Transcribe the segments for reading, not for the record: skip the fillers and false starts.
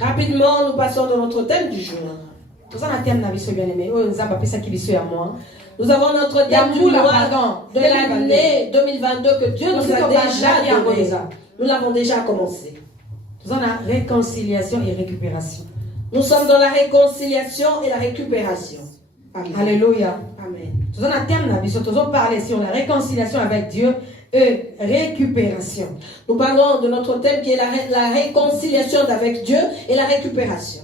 Rapidement, nous passons dans notre thème du jour. Nous avons notre thème du mois de l'année 2022 que Dieu nous a déjà donné. Nous l'avons déjà commencé. Nous avons la réconciliation et récupération. Nous sommes dans la réconciliation et la récupération. Amen. Alléluia. Amen. Nous avons un thème, nous allons parler sur la réconciliation avec Dieu et récupération. Nous parlons de notre thème qui est la réconciliation avec Dieu et la récupération.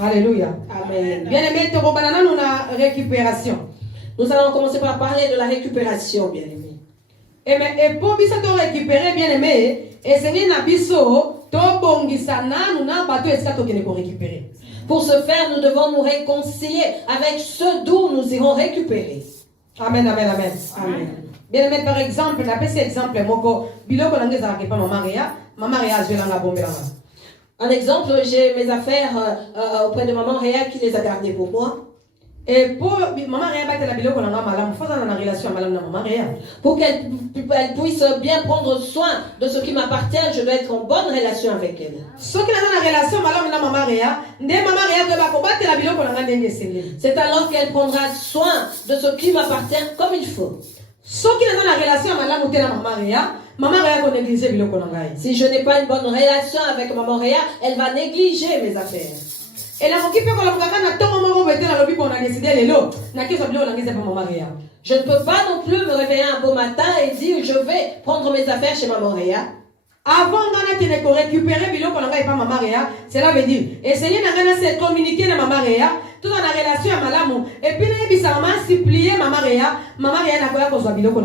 Alléluia. Amen. Bien-aimé, nous la récupération. Nous allons commencer par parler de la récupération, bien-aimé. Et pour nous récupérer, bien-aimé, et c'est récupérer. Pour ce faire, nous devons nous réconcilier avec ceux d'où nous irons récupérer. Amen, amen, amen. Amen. Bien aimé, par exemple, on appelle cet exemple, un exemple, j'ai mes affaires auprès de maman Réa qui les a gardées pour moi. Et pour maman Réa, la relation avec maman Réa. Pour qu'elle puisse bien prendre soin de ce qui m'appartient, je dois être en bonne relation avec elle. Ce qui est la relation avec maman Réa, c'est alors qu'elle prendra soin de ce qui m'appartient comme il faut. Ce qui est la relation avec maman Réa, si je n'ai pas une bonne relation avec maman Réa, elle va négliger mes affaires. Et la je ne peux pas non plus me réveiller un beau matin et dire je vais prendre mes affaires chez maman Réa. Avant de récupérer maman Réa, cela veut dire essayer de communiquer avec maman Réa, tout dans la relation avec maman. Et puis il supplier maman Réa n'a pas besoin de biloko.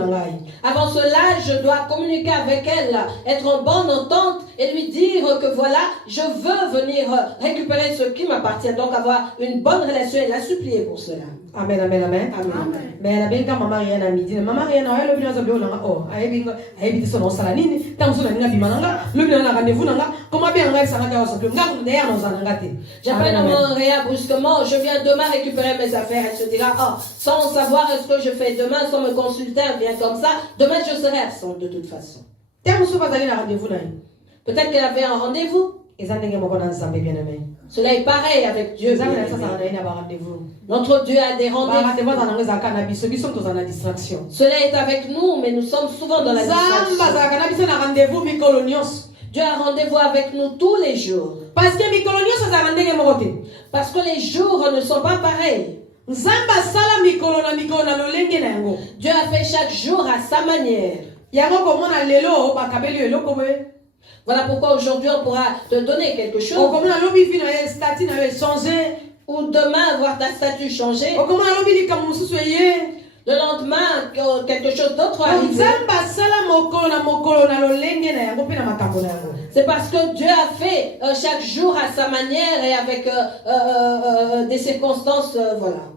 Avant cela, je dois communiquer avec elle, être en bonne entente et lui dire que voilà, je veux venir récupérer ce qui m'appartient, donc avoir une bonne relation et la supplier pour cela. Amen, amen, amen. Amen. Mais la benga maman Réa na midi, maman Réa na le bien zabio nanga oh, ayebi son salanini, tant son na bimananga, le bien na rendez-vous nanga, comment bien on ça va se ngam derrière nos angate. J'appelle maman Réa brusquement, je viens demain récupérer mes affaires, elle se dira oh, sans savoir ce que je fais demain, sans me consulter, bien comme ça, demain je serai absente de toute façon. Peut-être qu'elle avait un rendez-vous. Cela est pareil avec Dieu. Notre Dieu a des rendez-vous. Cela est avec nous, mais nous sommes souvent dans la distraction. Dieu a rendez-vous avec nous tous les jours. Parce que les jours ne sont pas pareils. Dieu a fait chaque jour à sa manière. Voilà pourquoi aujourd'hui on pourra te donner quelque chose. Ou demain voir ta statue changer. Le lendemain quelque chose d'autre arrive. C'est parce que Dieu a fait chaque jour à sa manière et avec des circonstances, voilà.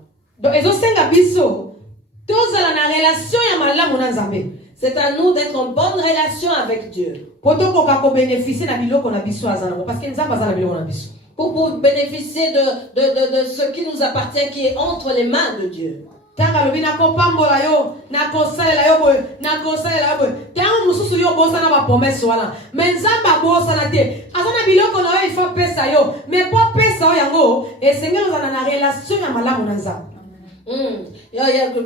C'est à nous d'être en bonne relation avec Dieu. Pour bénéficier de ce qui nous appartient, qui est entre les mains de Dieu.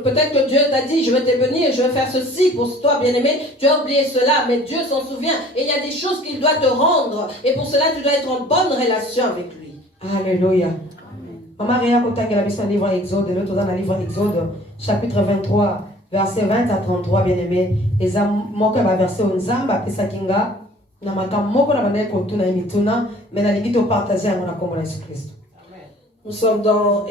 Peut-être que Dieu t'a dit je vais te bénir, je vais faire ceci pour toi bien-aimé, tu as oublié cela, mais Dieu s'en souvient et il y a des choses qu'il doit te rendre et pour cela tu dois être en bonne relation avec lui. Alléluia. Maman Réa Kotangela Bisson livre Exode, nous dans le livre Exode, chapitre 23, verset 20 à 33, bien-aimé. Et ça moque ba verset 11 ba pesa kinga na makamoko na banaye kotuna imituna, mais na lingito partager ngona komona Jésus Christ. Nous sommes dans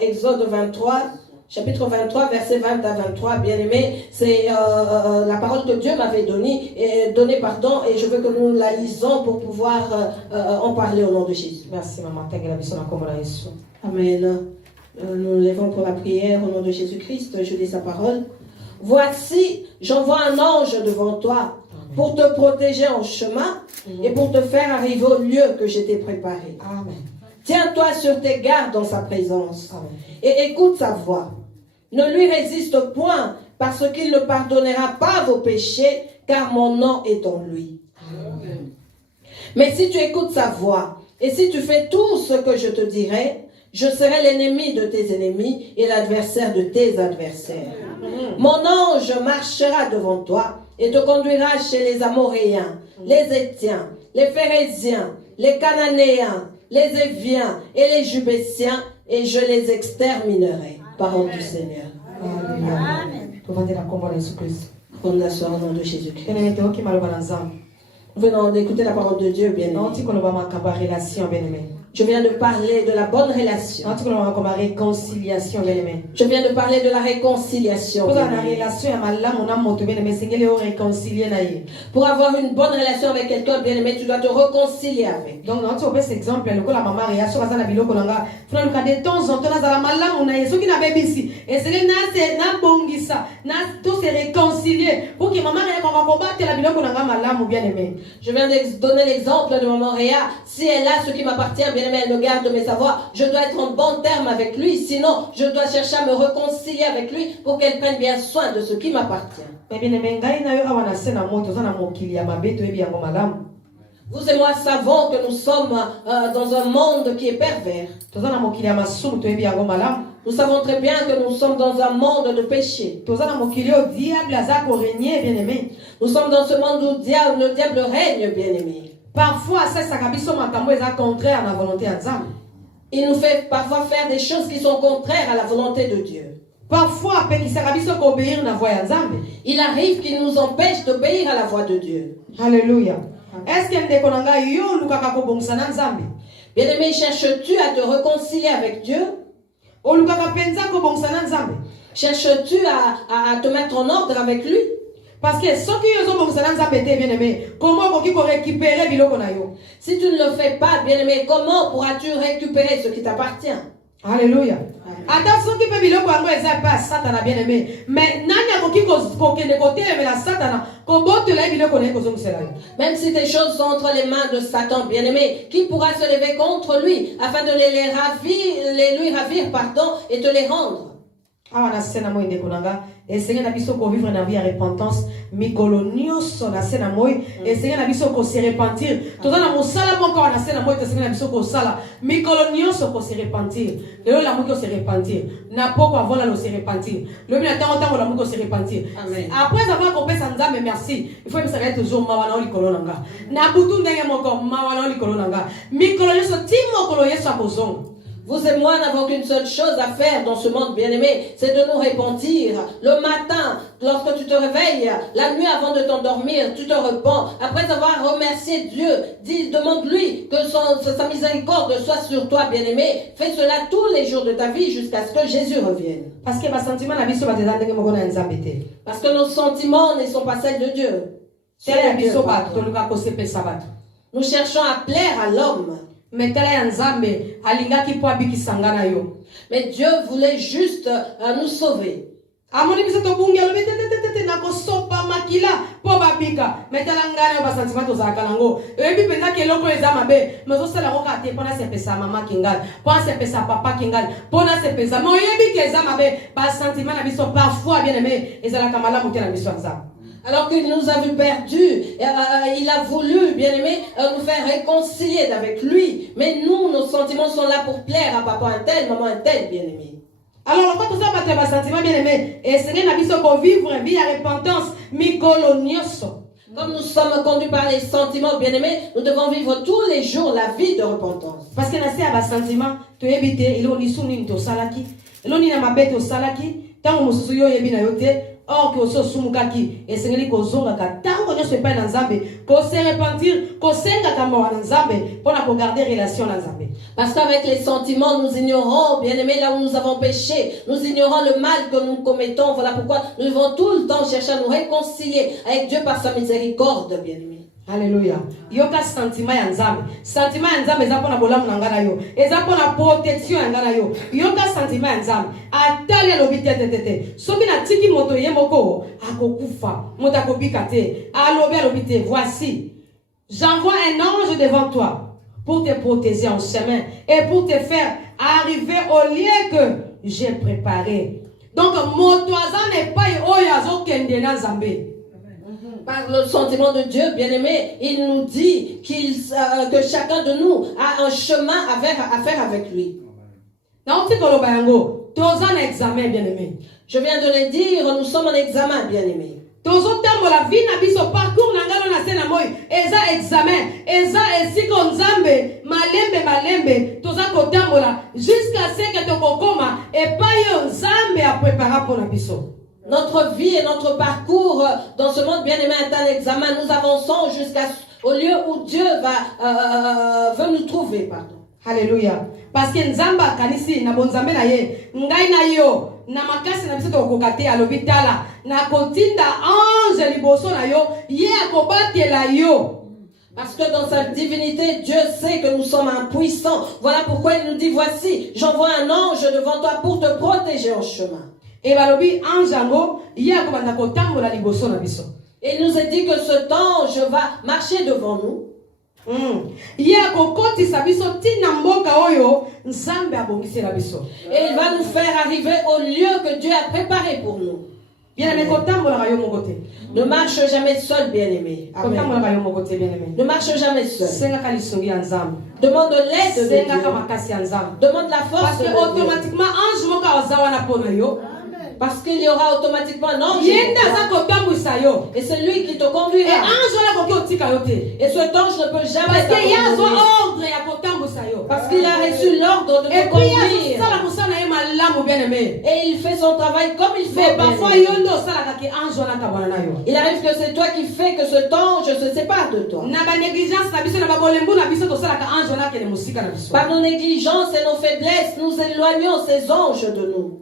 Exode 23, chapitre 23, verset 20 à 23, bien-aimé. C'est la parole que Dieu m'avait donnée, et je veux que nous la lisons pour pouvoir en parler au nom de Jésus. Merci, maman. Amen. Nous nous levons pour la prière au nom de Jésus-Christ. Je lis sa parole. Voici, j'envoie un ange devant toi pour te protéger en chemin et pour te faire arriver au lieu que je t'ai préparé. Amen. Tiens-toi sur tes gardes dans sa présence. Amen. Et écoute sa voix. Ne lui résiste point, parce qu'il ne pardonnera pas vos péchés, car mon nom est en lui. Amen. Mais si tu écoutes sa voix, et si tu fais tout ce que je te dirai, je serai l'ennemi de tes ennemis et l'adversaire de tes adversaires. Mon ange marchera devant toi et te conduira chez les Amoréens, les Étiens, les Phéréziens, les Cananéens, les Éviens et les Jubétiens, et je les exterminerai. Parole du Seigneur. Amen. On s'assoit au nom de Jésus-Christ. Nous venons d'écouter la parole de Dieu, bien aimé. Je viens de parler de la bonne relation. Je viens de parler de la réconciliation. Pour avoir une bonne relation avec quelqu'un, bien aimé, tu dois te réconcilier avec. Donc, on a cet exemple, le la maman et sur la bilo kolanga. Frère, de temps en temps, dans la malam, on a ceux qui n'avaient pas ici. Et c'est na bongisa, na tous se réconcilier pour que maman et qu'on va combattre la bilo kolanga malam ou bien aimé. Je viens de donner l'exemple de maman Réa. Si elle a ce qui m'appartient, bien aimé, elle me garde mes savoirs. Je dois être en bon terme avec lui. Sinon, je dois chercher à me réconcilier avec lui pour qu'elle prenne bien soin de ce qui m'appartient. Vous et moi savons que nous sommes dans un monde qui est pervers. Nous savons très bien que nous sommes dans un monde de péché. Nous sommes dans ce monde où le diable règne, bien-aimé. Parfois, contraire à la volonté de Dieu. Il nous fait parfois faire des choses qui sont contraires à la volonté de Dieu. Parfois, il arrive qu'il nous empêche d'obéir à la voix de Dieu. Alléluia. Est-ce que bien-aimé, cherches-tu à te réconcilier avec Dieu? Cherches-tu à te mettre en ordre avec lui? Parce que ceux qui ont bien-aimé, comment vous récupérer biloko na yo? Si tu ne le fais pas, bien-aimé, comment pourras-tu récupérer ce qui t'appartient? Alléluia. Attention qui peut biloko yango eza pas Satan bien-aimé. Mais nani akoki ko kende côté mais la Satan ko bote la biloko na ko zongusela yo. Même si tes choses sont entre les mains de Satan, bien-aimé, qui pourra se lever contre lui afin de lui ravir, et te les rendre? Ah, na sena mo ndeko nanga essayer na biso ko vivre na vie à repentance mikolo nyonso na sena moy essayer na biso ko se repentir toza na mosala moko na sena moy essayer na biso ko sala mikolo nyonso ko se repentir lelo la moko se repentir na poko avola lo se repentir le bien tango la moko se repentir. Après avoir compris ça nzambe merci il faut que ça être toujours mawa na likolo nanga na butu ndenge moko mawa na likolo nanga mikolo nyonso timo kolo yeso akozonga. Vous et moi n'avons qu'une seule chose à faire dans ce monde bien-aimé, c'est de nous repentir. Le matin, lorsque tu te réveilles, la nuit avant de t'endormir, tu te repens. Après avoir remercié Dieu, demande-lui que sa miséricorde soit sur toi, bien-aimé. Fais cela tous les jours de ta vie jusqu'à ce que Jésus revienne. Parce que nos sentiments ne sont pas celles de Dieu. Nous cherchons à plaire à l'homme. Mais Dieu voulait juste nous sauver. Alors qu'il nous a vu perdus, il a voulu, bien-aimé, nous faire réconcilier avec lui. Mais nous, nos sentiments sont là pour plaire à papa un tel, maman un tel, bien-aimé. Alors, quand vous avez un sentiment bien-aimé, et c'est pour vivre vie à repentance, comme nous sommes conduits par les sentiments, bien-aimés, nous devons vivre tous les jours la vie de repentance. Parce que dans ces sentiments, tu es évité, il y a des sous-nines au salaki, il y a des mabêtes au salaki, tant que vous avez bien yoté. Or que so sumukaki esengeli kozonga tango nyo se pa na Nzambe ko se repentir ko senga kama na Nzambe pour la garder relation na Nzambe. Parce qu'avec les sentiments nous ignorons, bien-aimés, là où nous avons péché, nous ignorons le mal que nous commettons. Voilà pourquoi nous devons tout le temps chercher à nous réconcilier avec Dieu par sa miséricorde, bien-aimés. Alléluia. Yoka sentiment ya Nzambe. Sentiment ya Nzambe eza pona bolamu na ngana yo. Eza pona protection ya ngana yo. Yoka sentiment ya Nzambe. Atali alobi tete. Soki na tiki moto ye moko akokufa. Moto akobika te. Alobi te. Voici. J'envoie un ange devant toi pour te protéger en chemin et pour te faire arriver au lieu que j'ai préparé. Donc moto azane pas oyo azokende na Nzambe. Par le sentiment de Dieu, bien-aimé, il nous dit que chacun de nous a un chemin à faire avec lui. Je viens de le dire, nous sommes en examen, bien-aimé. Tozotambola vie na biso parcours na ngalo na sena moy eza examen eza esiko nzambe malembe toza kotambola jusqu'à ce que tokokoma et pas yo nzambe a préparé pour na biso. Notre vie et notre parcours dans ce monde bien-aimé est un examen. Nous avançons jusqu'au lieu où Dieu veut nous trouver. Pardon. Alléluia. Parce que nzamba kanisi na bonzambe na ye ngai na yo na makasi na biso tokokate alobi tala na kotinda ange liboso na yo ye akobatela yo. Parce que dans sa divinité, Dieu sait que nous sommes impuissants. Voilà pourquoi il nous dit, voici, j'envoie un ange devant toi pour te protéger en chemin. Et balobi ange ango ye akobanda kotambola liboso na biso. Et il nous a dit que cet ange va marcher devant nous. Et il va nous faire arriver au lieu que Dieu a préparé pour nous. Ne marche jamais seul, bien-aimé. Ne marche jamais seul. Demande l'aide de Dieu. Demande la force de Dieu. Automatiquement, parce qu'il y aura automatiquement un ange. Et c'est lui qui te conduira. Et cet ange ne peut jamais t'abandonner. Parce qu'il a reçu l'ordre de te conduire. Et il fait son travail comme il fait. Parfois, il arrive que c'est toi qui fais que cet ange se sépare de toi. Par nos négligences et nos faiblesses, nous éloignons ces anges de nous.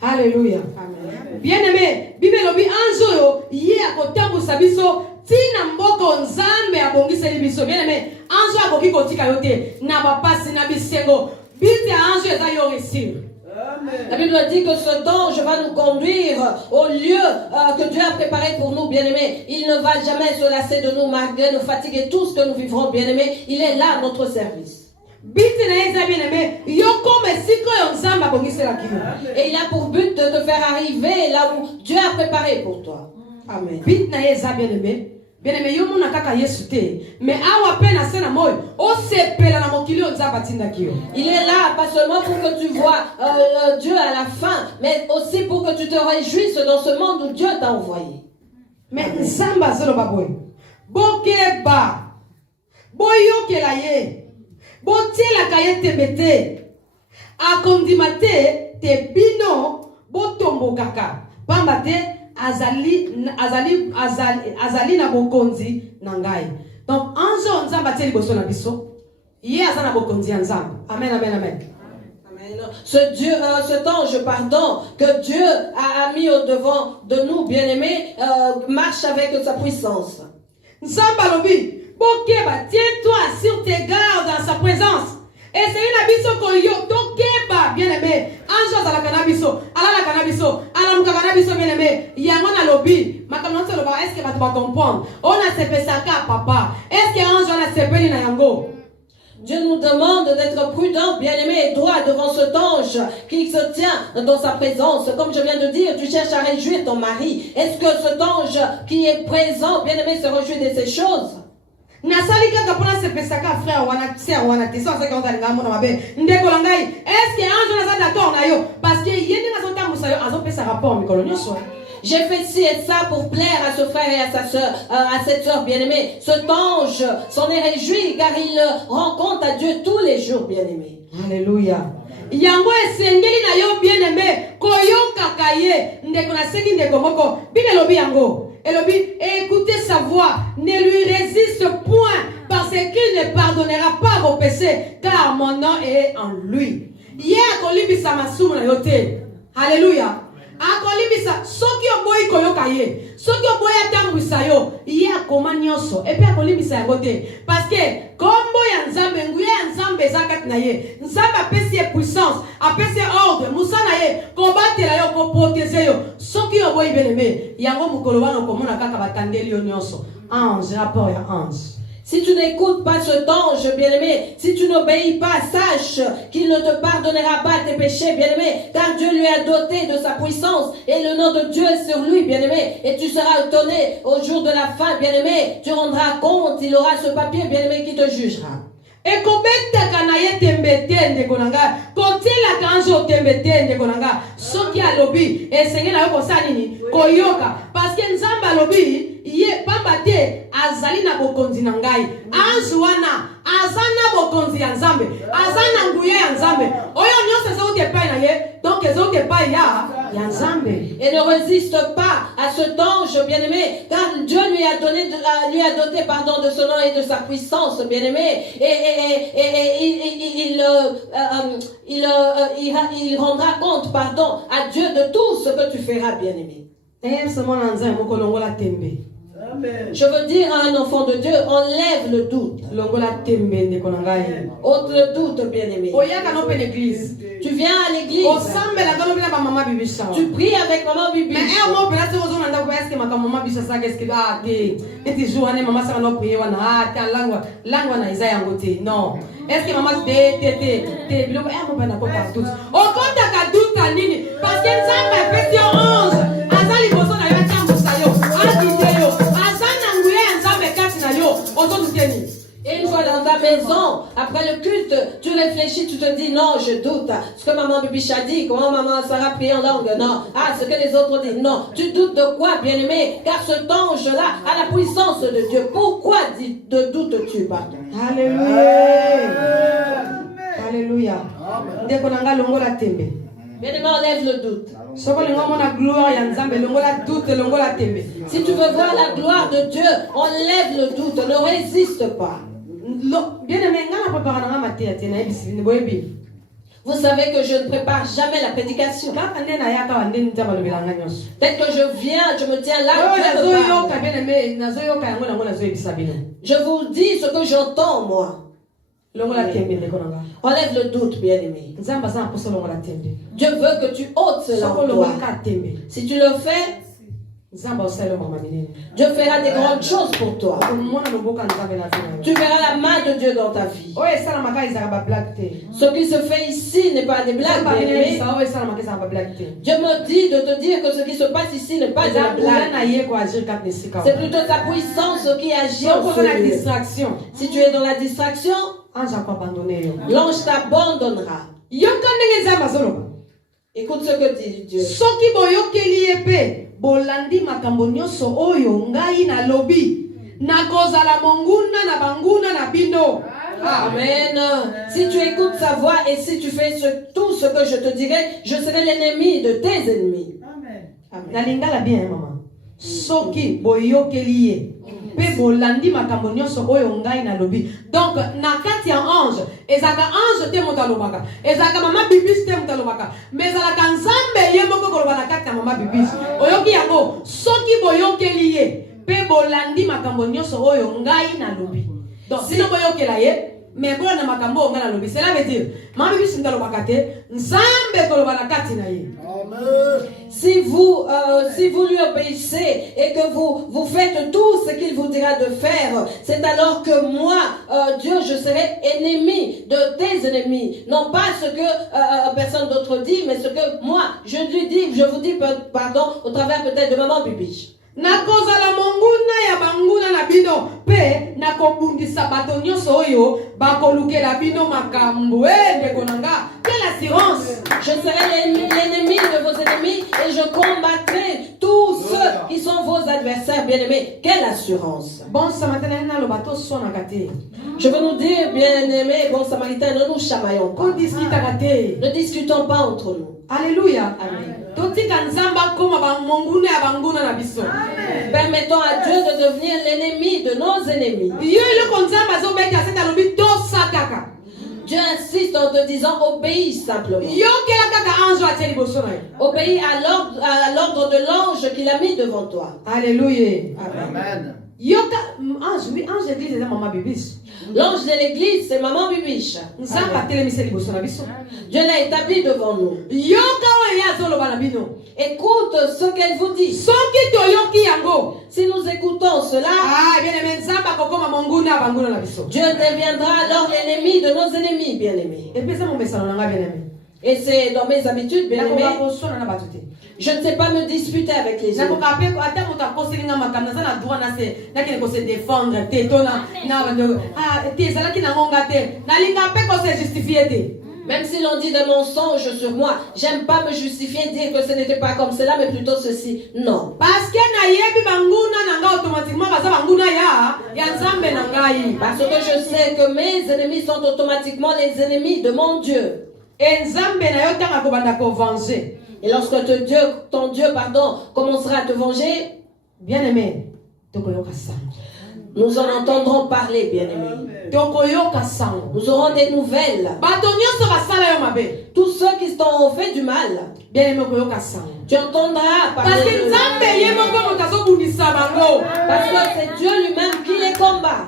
Alléluia. Amen. Bien-aimé, Bible lobi anjo ye akotambusa biso tina mboko nzambe abongiseli biso. Bien-aimé, anjo akoki kotika yote na bapasi na bisengo. Bite anjo eza yo réussir. La Bible dit que cet ange va nous conduire au lieu que Dieu a préparé pour nous, bien-aimés. Il ne va jamais se lasser de nous malgré nos fatigues et tout ce que nous vivrons, bien-aimés. Il est là à notre service. Et il a pour but de te faire arriver là où Dieu a préparé pour toi. Amen. Bien-aimé, yo mona kaka Yesu te. Mais awa pe na sena moy, o sepela na mokili o nzamba tinda kiyo. Il est là pas seulement pour que tu vois Dieu à la fin, mais aussi pour que tu te réjouisses dans ce monde où Dieu t'a envoyé. Mais nzamba zelo baboy. Bokeba. Boyokela ye. Botiela kaye tebete. Akondimate te bino botombo kaka. Pambate azali na bokonzi nangai. Donc anjo nzamba teli boso na biso. Ye azana bokonzi nzamba. Amen, amen, amen. Cet ange, pardon, que Dieu a mis au devant de nous, bien-aimés, marche avec sa puissance. Nzamba lobi, bokeba, tiens-toi sur tes gardes dans sa présence. Et c'est une abisso koyo, tokeba, bien-aimé. Ange ala canabiso, ala canabiso, ala mukanabiso, bien-aimé. Yamona lobi, makamante loba, est-ce que tu vas comprendre? On a sepe saka, papa. Est-ce que ange on a sepe na yango? Dieu nous demande d'être prudents, bien-aimés, et droits devant cet ange qui se tient dans sa présence. Comme je viens de dire, tu cherches à réjouir ton mari. Est-ce que cet ange qui est présent, bien-aimé, se réjouit de ces choses? Nasalika kapona se pesaka frère wana sœur wana te so ça quand on a mona mabe ndeko langai est-ce que ange na za d'accord na yo parce que yeni na zota musayo azo pesa rapport mikolo nyoso. J'ai fait ci et ça pour plaire à ce frère et à sa sœur, à cette sœur bien-aimée. Cet ange s'en est réjoui car il rend compte à Dieu tous les jours, bien-aimé. Alléluia. Yango esengeli na yo bien-aimé koyoka kaye ndeko na sengi ndeko moko bine lobi yango. Écoutez sa voix, ne lui résiste point, parce qu'il ne pardonnera pas vos péchés, car mon nom est en lui. Alléluia. Akolibisa soki oboyi koyoka ye soki oboyi atambwisa yo ye akoma nyonso epe akolibisa yango te parce que kombo ya nzambe nguya ya nzambe eza kati na ye nzambe apesi ye puissance apesi ordre musana ye kobatela yo koprotege yo soki oboyi bien-aimé yango mokolo wana okomona kaka batandeli yo nyonso ange rapport ya ange. Si tu n'écoutes pas cet ange, bien-aimé, si tu n'obéis pas, sache qu'il ne te pardonnera pas tes péchés, bien-aimé, car Dieu lui a doté de sa puissance et le nom de Dieu est sur lui, bien-aimé. Et tu seras étonné au jour de la fin, bien-aimé. Tu rendras compte, il aura ce papier, bien-aimé, qui te jugera. Et kobetaka na ye tembe te ndeko na nga kotielaka anjo tembe te ndeko na nga soki alobi esengeli na yo kosala nini koyoka parce que nzambe alobi ye pamba te azali na bokonzi na ngai ange wana aza na bokonzi ya nzambe aza na nguya ya nzambe oyo nyonso ezauti epai na ye donc ezauti epai ya nzambe. Et ne résiste pas à cet ange, bien-aimé, car Dieu lui a doté de son nom et de sa puissance, bien-aimé. Et il rendra compte, à Dieu de tout ce que tu feras, bien-aimé. Je veux dire à un enfant de Dieu, enlève le doute. Ôte le doute, bien-aimé. Tu viens à l'église. Tu pries avec maman Bibi. Non. Est-ce que maman parce que et une fois dans ta maison, après le culte, tu réfléchis, tu te dis non, je doute. Ce que maman Bibiche a dit, comment maman Sarah prie en langue, non. Ah, ce que les autres disent, non. Tu doutes de quoi, bien-aimé? Car cet ange-là a la puissance de Dieu. Pourquoi de doutes-tu, pardon? Alléluia. Alléluia. Bien-aimé, enlève le doute. Si tu veux voir la gloire de Dieu, enlève le doute, ne résiste pas. Vous savez que je ne prépare jamais la prédication. Dès que je viens, je me tiens là. Je vous dis ce que j'entends, moi. Enlève le doute, bien-aimé. Dieu veut que tu ôtes cela en toi. Si tu le fais, Dieu fera des grandes choses pour toi. Tu verras la main de Dieu dans ta vie. Ce qui se fait ici n'est pas des blagues, bien-aimé. Dieu me dit de te dire que ce qui se passe ici n'est pas des blagues. C'est plutôt ta puissance qui agit en ce lieu. Si tu es dans la distraction, l'ange t'abandonnera. Écoute ce que dit Dieu. Bolandi makambo nyonso oyo ngai na lobi nakozala monguna na banguna na bino. Amen. Si tu écoutes sa voix et si tu fais tout ce que je te dirai, je serai l'ennemi de tes ennemis. Amen. Na lingala bien maman. Soki boyokeli pe bolandi makambo nyonso oyo ngai na lobi. Donc na kati ya ange ezaka ange te motalobaka ezaka mama bibis te motalobaka mais ezalaka nzambe ye moko koloba na kati ya mama bibis oyoki yango soki boyokeli ye pe bolandi makambo nyonso oyo ngai na lobi. Donc sino boyokela ye mais bola na makambo ngai na lobi, cela veut dire mama bibis motalobaka te nzambe koloba na kati na ye. Si vous lui obéissez et que vous faites tout ce qu'il vous dira de faire, c'est alors que moi, Dieu, je serai ennemi de tes ennemis. Non pas ce que personne d'autre dit, mais ce que moi, je vous dis, pardon, au travers peut-être de maman Bibiche. Nakozala monguna ya banguna na bino pe nakobundisa bato nyonso oyo bakolukela bino makambo ndeko nanga. Quelle assurance! Je serai l'ennemi de vos ennemis et je combattrai tous ceux qui sont vos adversaires, bien-aimés. Quelle assurance! Bon samaritain na lo bato sona kate. Je veux nous dire, bien-aimés, bon samaritain, ne nous chamaillons pas. Ne discutons pas entre nous. Alléluia. Amen. Permettons à Dieu de devenir l'ennemi de nos ennemis. Dieu insiste en te disant obéis simplement. Obéis à l'ordre de l'ange qu'il a mis devant toi. Alléluia. Amen. Ange église maman bibis. L'ange de l'église, c'est Maman Bibiche. Dieu l'a établi devant nous. Écoute ce qu'elle vous dit. Si nous écoutons cela, Dieu deviendra alors l'ennemi de nos ennemis, bien-aimés. Et c'est dans mes habitudes, bien-aimés. Je ne sais pas me disputer avec les autres. Même si l'on dit des mensonges sur moi, j'aime pas me justifier, dire que ce n'était pas comme cela, mais plutôt ceci. Non. Parce que je sais que mes ennemis sont automatiquement les ennemis de mon Dieu. Et lorsque ton Dieu, commencera à te venger, bien-aimé, nous en entendrons parler, bien-aimé. Nous aurons des nouvelles. Tous ceux qui t'ont fait du mal, tu entendras parler. Parce que c'est Dieu lui-même qui les combat.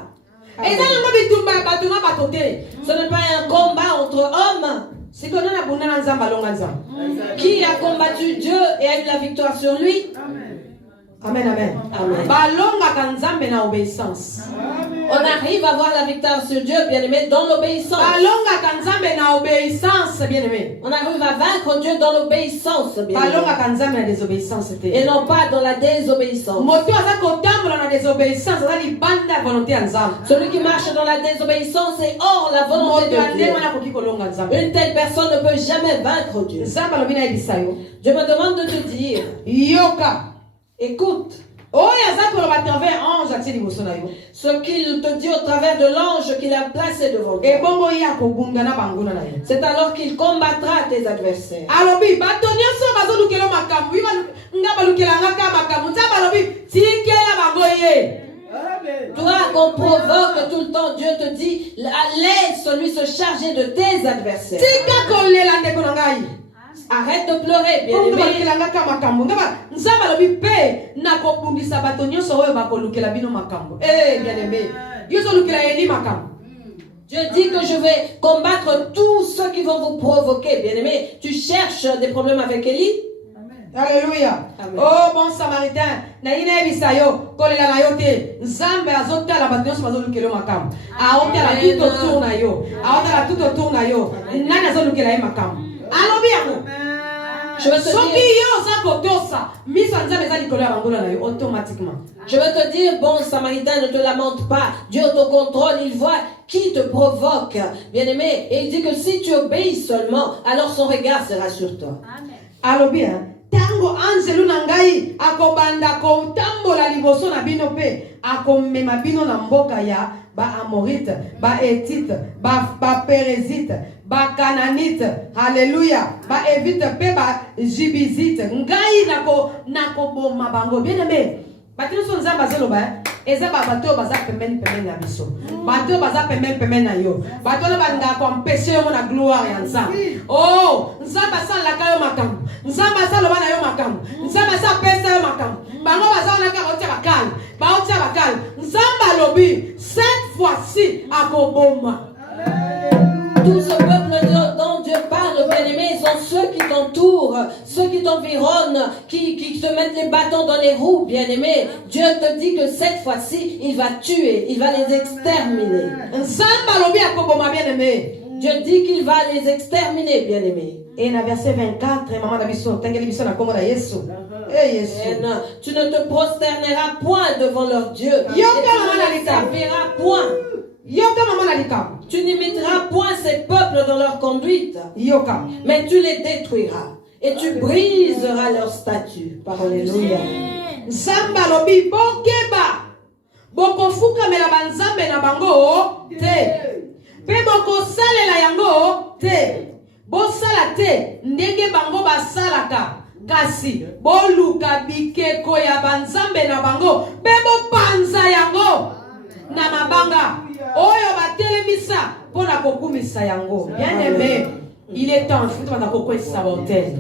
Ce n'est pas un combat entre hommes. Qui a combattu Dieu et a eu la victoire sur lui? Amen, amen. Amen. On arrive à voir la victoire sur Dieu, bien-aimé, dans l'obéissance. On arrive à vaincre Dieu dans l'obéissance, bien-aimé. Et non pas dans la désobéissance. Celui qui marche dans la désobéissance est hors la volonté de Dieu. Une telle personne ne peut jamais vaincre Dieu. Dieu me demande de te dire, écoute. Ce qu'il te dit au travers de l'ange qu'il a placé devant toi. C'est alors qu'il combattra tes adversaires. Toi qu'on provoque tout le temps, Dieu te dit, laisse celui se charger de tes adversaires. Arrête de pleurer, bien-aimé. Dieu dit que je vais combattre tous ceux qui vont vous provoquer, bien-aimé. Tu cherches des problèmes avec Élie? Alléluia. Amen. Oh bon samaritain, na ina bisayo, kolela na yote. Nzambe azota la batonyo bazolukelo makam. Aota la tout autour na yo. Aota la tout autour na yo. Nani azolukela makam. Alobi yako. Je veux te dire, bon samaritain, ne te lamente pas. Dieu te contrôle, il voit qui te provoque, bien-aimé. Et il dit que si tu obéis seulement, alors son regard sera sur toi. Alors bien, tango anzelu nangai akobanda ko tambola liboso na bino pe akomema bino na mboka ya ba amorite, ba etite, ba perezite, ba kananite, haleluya, ba evite pe ba jibizite, ngai nako boma bango. Bien aimé, batino so nzamba zelo ba eza ba bato baza pemeni na biso, bato baza pemeni na yo, bato na banda ko empêcher yo na gloire ya nzambe. Oh nzamba sa la kayo makam, nzamba sa lo bana yo makam, nzamba sa pesa yo makam, bango baza na ka otia bakal, nzamba lobi cette fois-ci akoboma. Tout ce peuple dont Dieu parle, bien-aimé, sont ceux qui t'entourent, ceux qui t'environnent, qui te mettent les bâtons dans les roues, bien-aimé. Dieu te dit que cette fois-ci, il va tuer, il va les exterminer. Dieu dit qu'il va les exterminer, bien-aimé. Et dans verset 24, maman tu ne te prosterneras point devant leur Dieu. Et tu ne les serviras point. Tu n'imiteras point ces peuples dans leur conduite, mais tu les détruiras et tu briseras leurs statuts. Alléluia. Nzamba lobi bokeba bokofuka mela banzambe na bango te pe bokosalela yango te bosala te ndenge bango basalaka kasi boluka bikeko ya banzambe na bango pe bopanza yango na mabanga oyo batelemisa pona kokumisa yango. Bien aimé, il est temps futu bana kokwesa botel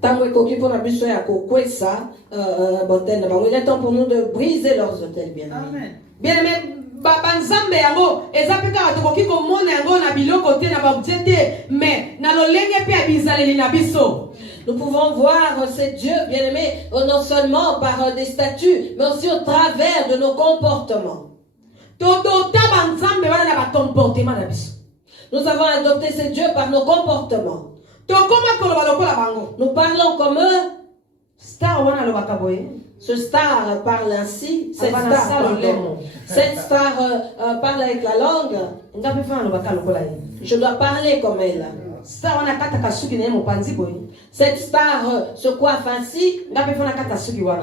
tango ekoki pona biso ya kokwesa botel na bango. Il est temps pour nous de briser leurs hôtels, bien aimé. Bien aimé, banzambe yango ezapeka batokoki komona yango na biloko te na baobjet te mais na lolenge pe ya bizaleli na biso. Nous pouvons voir ces dieux, bien-aimés, non seulement par des statuts, mais aussi au travers de nos comportements. Nous avons adopté ces dieux par nos comportements. Nous parlons comme eux. Ce star parle ainsi. Cette star parle avec la langue. Je dois parler comme elle. Cette star se coiffe ainsi.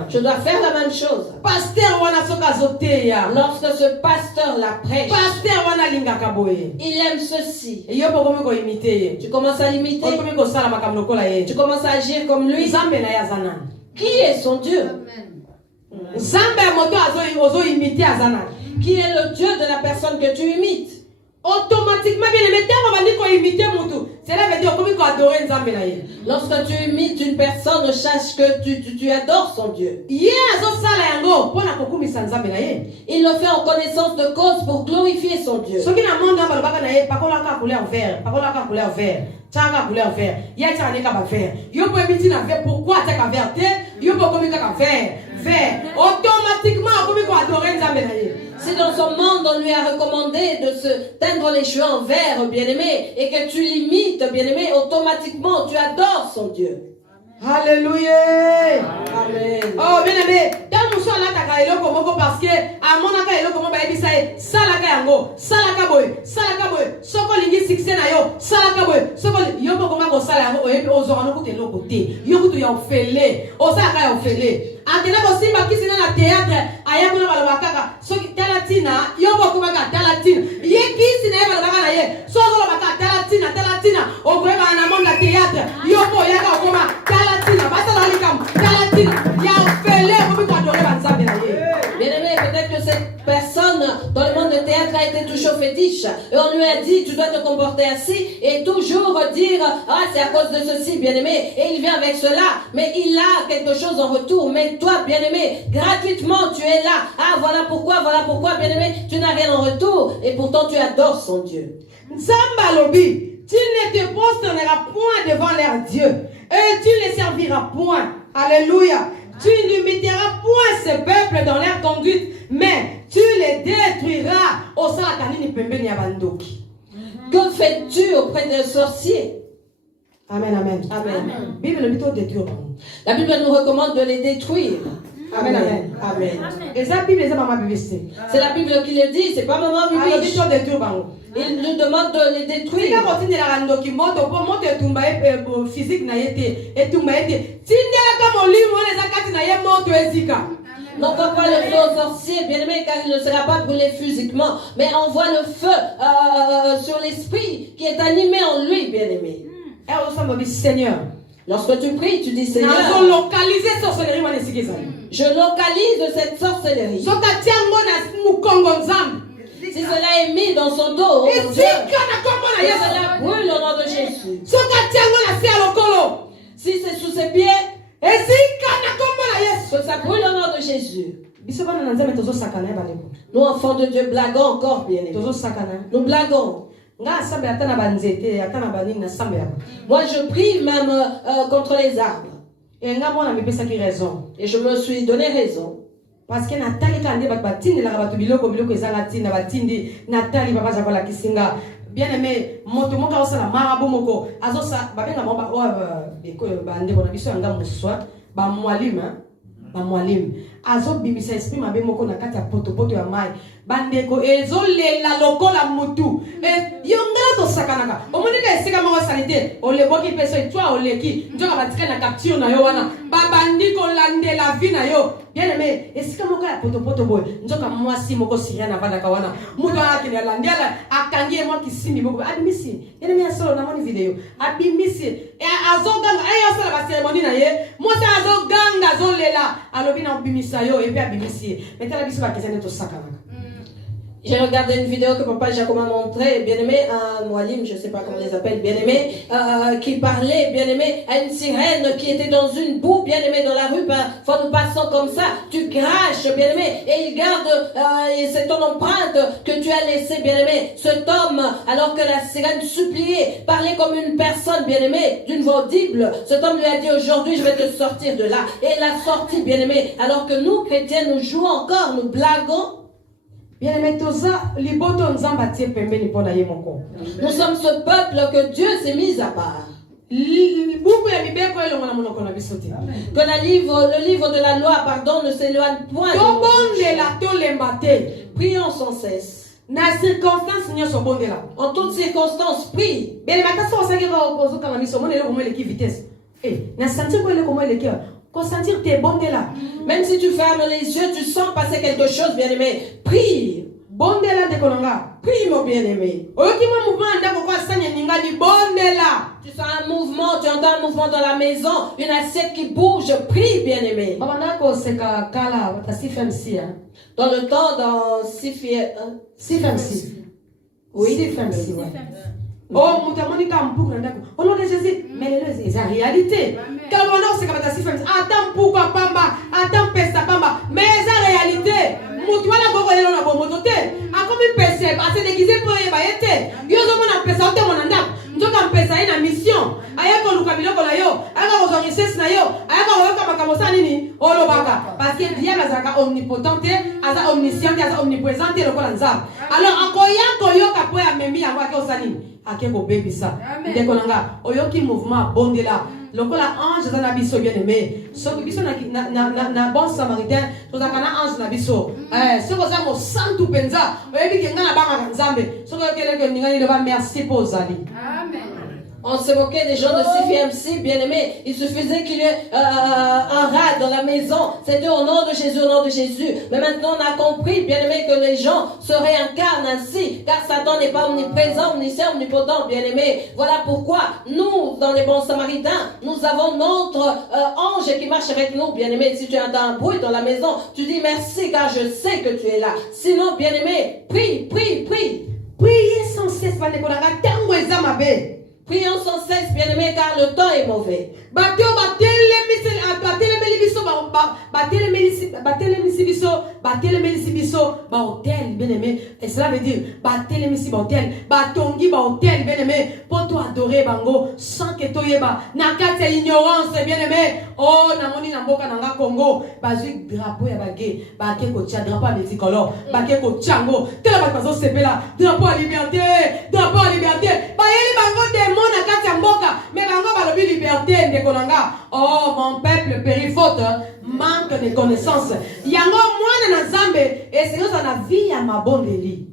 Je dois faire la même chose. Lorsque ce pasteur la prêche, il aime ceci. Tu commences à l'imiter. Tu commences à agir comme lui. Qui est son Dieu? Qui est le Dieu de la personne que tu imites? Automatiquement, bien aimé, cela veut dire qu'on adorer Nzambe na ye. Lorsque tu imites une personne, sache que tu adores son Dieu. Il le fait en connaissance de cause pour glorifier son Dieu. Si dans son monde on lui a recommandé de se teindre les cheveux en vert, bien-aimé, et que tu l'imites, bien-aimé, automatiquement tu adores son Dieu. Alléluia. Amen. Oh bien-aimé, dans nous sommes là parce que à mon aka eloko mo ba ebisa e salaka yango salaka boy soko lingi succès na yo salaka boy soko yo ko ma ko sala yango oyebi ozora no kute loko te yo kutu ya ofele osaka ya ofele atena ko simba kisina na théâtre aya ko na balo kaka soki talatina yo ko ba ka talatina ye kisina ya balo na ye soko ba ka talatina o ko ba na monde na théâtre yo ko ya ka ko ma talatina basa na likam talatina ya ofele ko bi ko adore banzambe na ye. Bien-aimé, peut-être que cette personne dans le monde de théâtre a été touchée au fétiche. Et on lui a dit, tu dois te comporter ainsi et toujours dire, ah, c'est à cause de ceci, bien-aimé. Et il vient avec cela, mais il a quelque chose en retour. Mais toi, bien-aimé, gratuitement, tu es là. Ah, voilà pourquoi, bien-aimé, tu n'as rien en retour. Et pourtant, tu adores son Dieu. Zambalobi, tu ne te posteras point devant leur Dieu. Et tu ne les serviras point. Alléluia. Tu n'imiteras point ce peuple dans leur conduite, mais tu les détruiras au Salakanini Pembeni Abandoki. Que fais-tu auprès des sorciers? Amen, amen. Amen. Bible nous détruire. La Bible nous recommande de les détruire. Amen, amen. Amen. Et ça, Bible, c'est maman Bible. C'est la Bible qui le dit, c'est pas maman Bible. Il nous demande de les détruire. N'envoie pas le feu aux sorciers, bien-aimé, car il ne sera pas brûlé physiquement, mais envoie le feu sur l'esprit qui est animé en lui, bien-aimé. Seigneur, lorsque tu pries, tu dis Seigneur, je localise cette sorcellerie. Si cela est mis dans son dos, que cela brûle au nom de Jésus. Si c'est sous ses pieds, que ça brûle au nom de Jésus. Nous, enfants de Dieu, blaguons encore, bien aimés. Nous blaguons. Moi, je prie même contre les arbres. Et je me suis donné raison. Parce que Nathalie Kande batindi la batu biloko ezala tinda batindi Nathalie baba zakola kisinga bien aimé moto moka osala marabo moko azosa babenga mamba o beko bande bona biso yanga muswa ba mwalim azo bimisa esprit mabe moko na kati ya poto ya mai bandeko ezolela lokola mutu yongala to sakanaka omonika esika moko sanité oleboki peso etwa oleki njoka batika na capture na yo wana babandi ko landela vie na yo bien aimé esika moko ya poto boy njoka mwasi moko siria na bana kawana mutu akini landela akangie mo kisimi moko abimisi bien aimé solo na moni video abimisi azoganga sala ba cérémonie na ye mota azoganga azolela alobi na bimisa yo et puis abimisi metala biso ba kesene to sakanaka. J'ai regardé une vidéo que papa Jacob m'a montré, bien aimé, un Moualim, je ne sais pas comment on les appelle, bien aimé, qui parlait, bien aimé, à une sirène qui était dans une boue, bien aimé, dans la rue, parfois nous passons comme ça, tu craches, bien aimé, et il garde, et c'est ton empreinte que tu as laissée, bien aimé. Cet homme, alors que la sirène suppliait, parlait comme une personne, bien aimé, d'une voix audible, cet homme lui a dit aujourd'hui, je vais te sortir de là. Et il l'a sorti, bien aimé, alors que nous, chrétiens, nous jouons encore, nous blaguons. Bien aimé, nous sommes ce peuple que Dieu s'est mis à part. Que le livre de la loi, pardon, ne s'éloigne point de nous. Prions sans cesse. En toutes circonstances, prie. Même si tu fermes les yeux, tu sens passer quelque chose, bien aimé. Prie. Prie, mon bien aimé. Tu sens un mouvement, tu entends un mouvement dans la maison, une assiette qui bouge. Prie, bien aimé. Dans le temps, dans Sifemsi. Oui. Oh, au nom de Jésus, mais c'est la réalité. Attends pourquoi pamba, attends pesta pamba, mais c'est la réalité. Mutuala gogo yelo na bomotote. Akomi pese, ase déguisé pour y baïete. Yo zomo na pesa ote monanda. Njoka mpesa ina mission. Ayako lukamilo kola yo, ayako ozonyeses na yo, ayako yoka makamosa nini? Olo baka. Parce que Dieu azaka omnipotente, aza omniscient, aza omniprésent le kola nzab. Alors akoya koyoka po ya memi yango ake osani. Akeko baby ça. Ndekonanga, oyoki mouvement bondela. Lokola ange za na biso bien aimé. So biso na bon samaritain, to za kana ange na biso. So ko za mo santu penza, oyebi ke ngana banga nzambe. So ko keleke ngani le ba merci pour zali. Amen. On se moquait des gens de CFMC, bien aimés. Il suffisait qu'il y ait un rat dans la maison. C'était au nom de Jésus, au nom de Jésus. Mais maintenant, on a compris, bien aimés, que les gens se réincarnent ainsi. Car Satan n'est pas omniprésent, omniscient, omnipotent, bien aimés. Voilà pourquoi nous, dans les bons samaritains, nous avons notre ange qui marche avec nous, bien aimés. Si tu entends un bruit dans la maison, tu dis merci car je sais que tu es là. Sinon, bien aimés, prie, prie, prie. Priez sans cesse, Prions sans cesse, bien-aimés, car le temps est mauvais. Et cela veut dire pour toi adorer bango sans que toi yeba nakati ignorance bien-aimé. Oh namoni na mboka nanga Congo bazui drapeau ya bagé bake ko tia drapeau multicolore bake ko tiango tela ba bazo sepela drapeau à liberté bayeli bango démon nakati ya mboka mais bango balobi liberté ndekonanga. Oh mon peuple périt faute manque de connaissances yango mwana na zambe et c'est ça na vie ya mabondeli.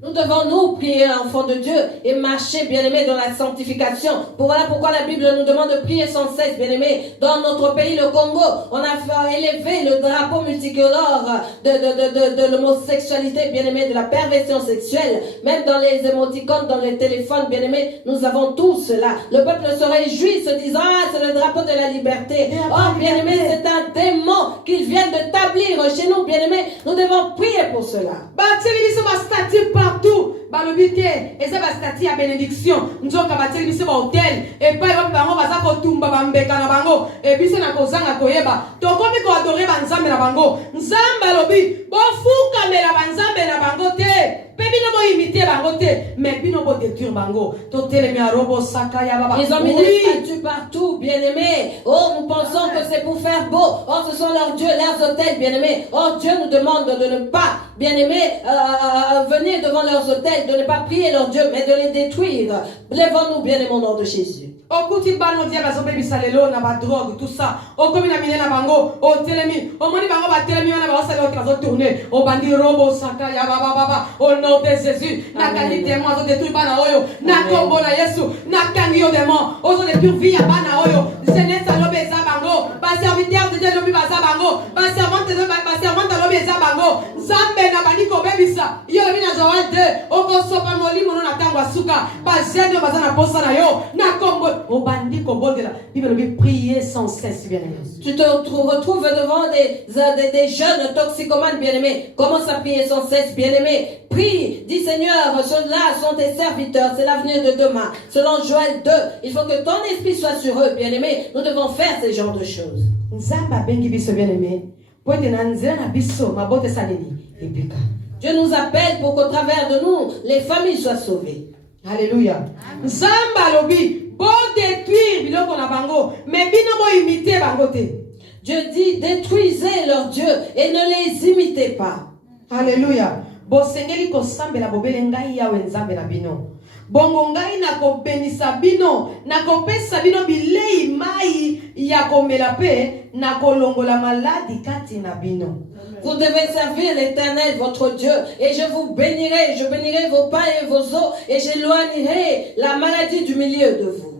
Nous devons nous prier, enfants de Dieu, et marcher, bien-aimés, dans la sanctification. Voilà pourquoi la Bible nous demande de prier sans cesse, bien-aimés. Dans notre pays, le Congo, on a élevé le drapeau multicolore de l'homosexualité, bien-aimés, de la perversion sexuelle. Même dans les émoticônes, dans les téléphones, bien-aimés, nous avons tout cela. Le peuple se réjouit, se disant, ah, c'est le drapeau de la liberté. Oh, bien-aimés, c'est un démon qu'ils viennent de établir chez nous, bien-aimés. Nous devons prier pour cela. Partout, balobite, et ça va stati à bénédiction. Nous avons bâti biso ba hôtel et pas yo bango baza ko tumba bambeka na bango et biso na kozanga koyeba. To komi ko adorer ba nzambe na bango. Nzambe lobi, bo fuka mela ba nzambe na bango te. Pebi no bo imiter bango te, mais bino bo détruire bango. To telemi a robo saka ya baba. Ils ont mis des statues partout, bien-aimés. Oh, nous pensons que c'est pour faire beau. Oh, ce sont leurs dieux, leurs hôtels, bien-aimés. Oh, Dieu nous demande de ne pas, bien-aimés, venir devant leurs hôtels, de ne pas prier leurs dieux, mais de les détruire. Lèvons-nous, bien-aimés, au nom de Jésus. Okuti bano dia bazo bebi salelo na ba drogue tout ça. O komi na minena bango, o telemi, o moni bango ba telemi na ba salelo ki bazo tourner. O bandi robo saka ya baba au nom de Jésus. Na kani démon zo détruire bana oyo, na kombo na Yesu, na kangi yo démon. O zo détruire vie ya bana oyo. Jeunesse lobe za bango, ba serviteur de Dieu lobi ba za bango, ba servante lobi za bango. Zambe na bani ko bebi sa. Yo lobi na Joël 2, o ko sopa molimo no na tangwa suka. Ba jeune ba za na posa na yo, na kombo. O bandi prier sans cesse, bien-aimé. Tu te retrouves devant des jeunes toxicomanes, bien-aimés. Commence à prier sans cesse, bien-aimé. Prie, dis Seigneur, ceux-là sont tes serviteurs, c'est l'avenir de demain. Selon Joël 2, il faut que ton esprit soit sur eux, bien-aimé. Nous devons faire ce genre de choses. Dieu nous appelle pour qu'au travers de nous, les familles soient sauvées. Alléluia. Nzamba lobi, bon détruire biloko na bango, mais bino mo imiter bango te. Dieu dit, détruisez leur Dieu et ne les imitez pas. Alléluia. Bo sengeli ko sambela bobele ngai yawe nzambe na bino. Bongo ngai na ko benisa bino, na ko pesa bino bilei mai ya komela pe, na ko longola maladi kati na bino. Vous devez servir l'Éternel, votre Dieu, et je vous bénirai. Je bénirai vos pains et vos eaux, et j'éloignerai la maladie du milieu de vous.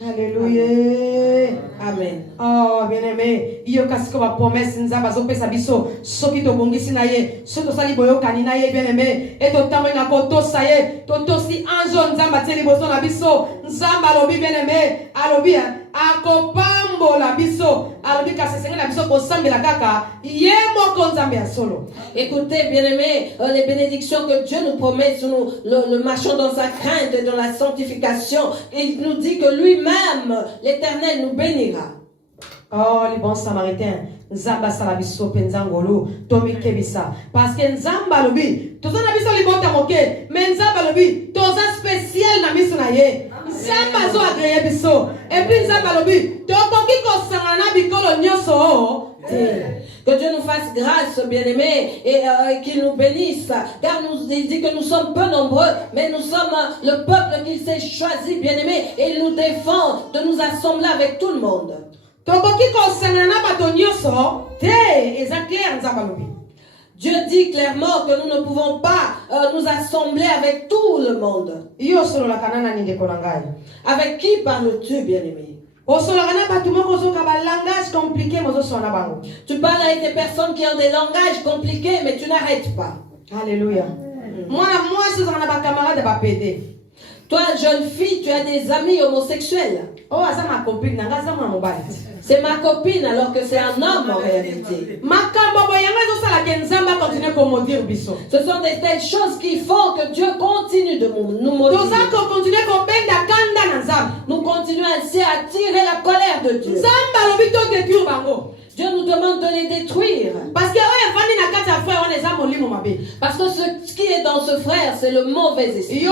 Alléluia. Amen. Oh, bien-aimé, iyo kasiko ba promesse nzamba zo pesa biso, soki to bongisi na ye, so to sali boyo kanina ye bien-aimé, et to tamwe na ko to saye, to si anjo nzamba tieli boso na biso, nzamba lobi bien-aimé, alobi akopambo la biso, alobi kasesenge na biso ko sambela kaka, ye moko nzambe ya solo. Écoutez, bien-aimés, les bénédictions que Dieu nous promet, nous le marchons dans sa crainte et dans la sanctification. Il nous dit que lui-même, l'Éternel, nous bénira. Oh, les bons samaritains, Nzamba salabiso penzangolo, Tomi kebisa. Parce que Nzamba lobi, toza na biso libota moke, mais Nzamba lobi, toza spécial na miso na ye. Nzamba zo agreye biso. Et puis Nzamba lobi, tokoki ko sangana bikolo nyoso. Que Dieu nous fasse grâce, bien-aimés, et qu'il nous bénisse. Car il dit que nous sommes peu nombreux, mais nous sommes le peuple qu'il s'est choisi, bien-aimés, et il nous défend de nous assembler avec tout le monde. Dieu dit clairement que nous ne pouvons pas nous assembler avec tout le monde. Avec qui parles-tu, bien-aimé? Tu parles avec des personnes qui ont des langages compliqués, mais tu n'arrêtes pas. Alléluia. Toi, jeune fille, tu as des amis homosexuels. C'est ma copine alors que c'est un homme en réalité. Ce sont des telles choses qui font que Dieu continue de nous maudire. Nous continuons ainsi à attirer la colère de Dieu. Dieu nous demande de les détruire. Parce que ce qui est dans ce frère, c'est le mauvais esprit.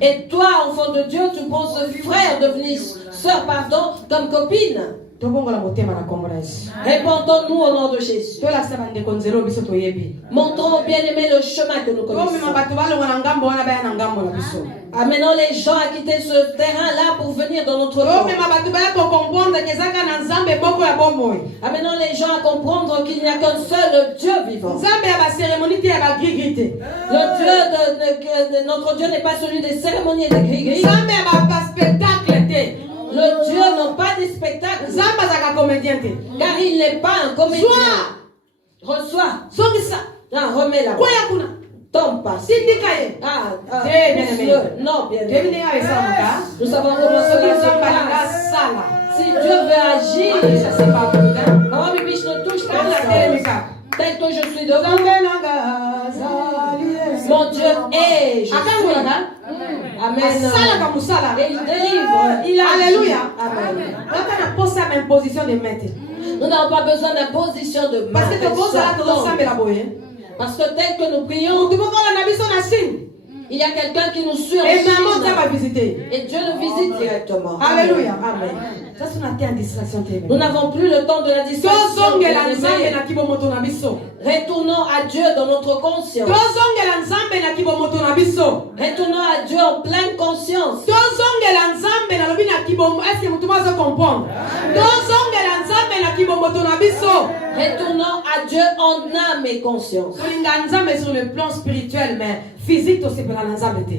Et toi, enfant de Dieu, tu prends ce frère, devenir soeur, pardon, comme copine. Répondons-nous au nom de Jésus. Montrons bien aimé le chemin que nous connaissons. Amenons les gens à quitter ce terrain-là pour venir dans notre monde. Amenons les gens à comprendre qu'il n'y a qu'un seul Dieu vivant. Le Dieu de notre Dieu n'est pas celui des cérémonies et des gris-gris. Le Dieu n'a pas de spectacle. Car il n'est pas un comédien. Reçois. Remets la main. Tombe pas. Non, bien aimé. Nous savons comment cela se passe. Si Dieu veut agir, maman Bibiche ne touche pas ça. Tel que je suis devant. Mon Dieu est. Je suis. Amen. Et il délivre. Il a. Alléluia. Amen. Nous n'avons pas besoin d'imposition de main. Parce que tel que nous prions, il y a quelqu'un qui nous suit en Chine. Et Dieu nous visite directement. Alléluia. Amen. Nous n'avons plus le temps de la distraction. Retournons à Dieu dans notre conscience. Retournons à Dieu en pleine conscience. Retournons à Dieu en âme et conscience. Sur le plan spirituel, mais physique aussi pour la.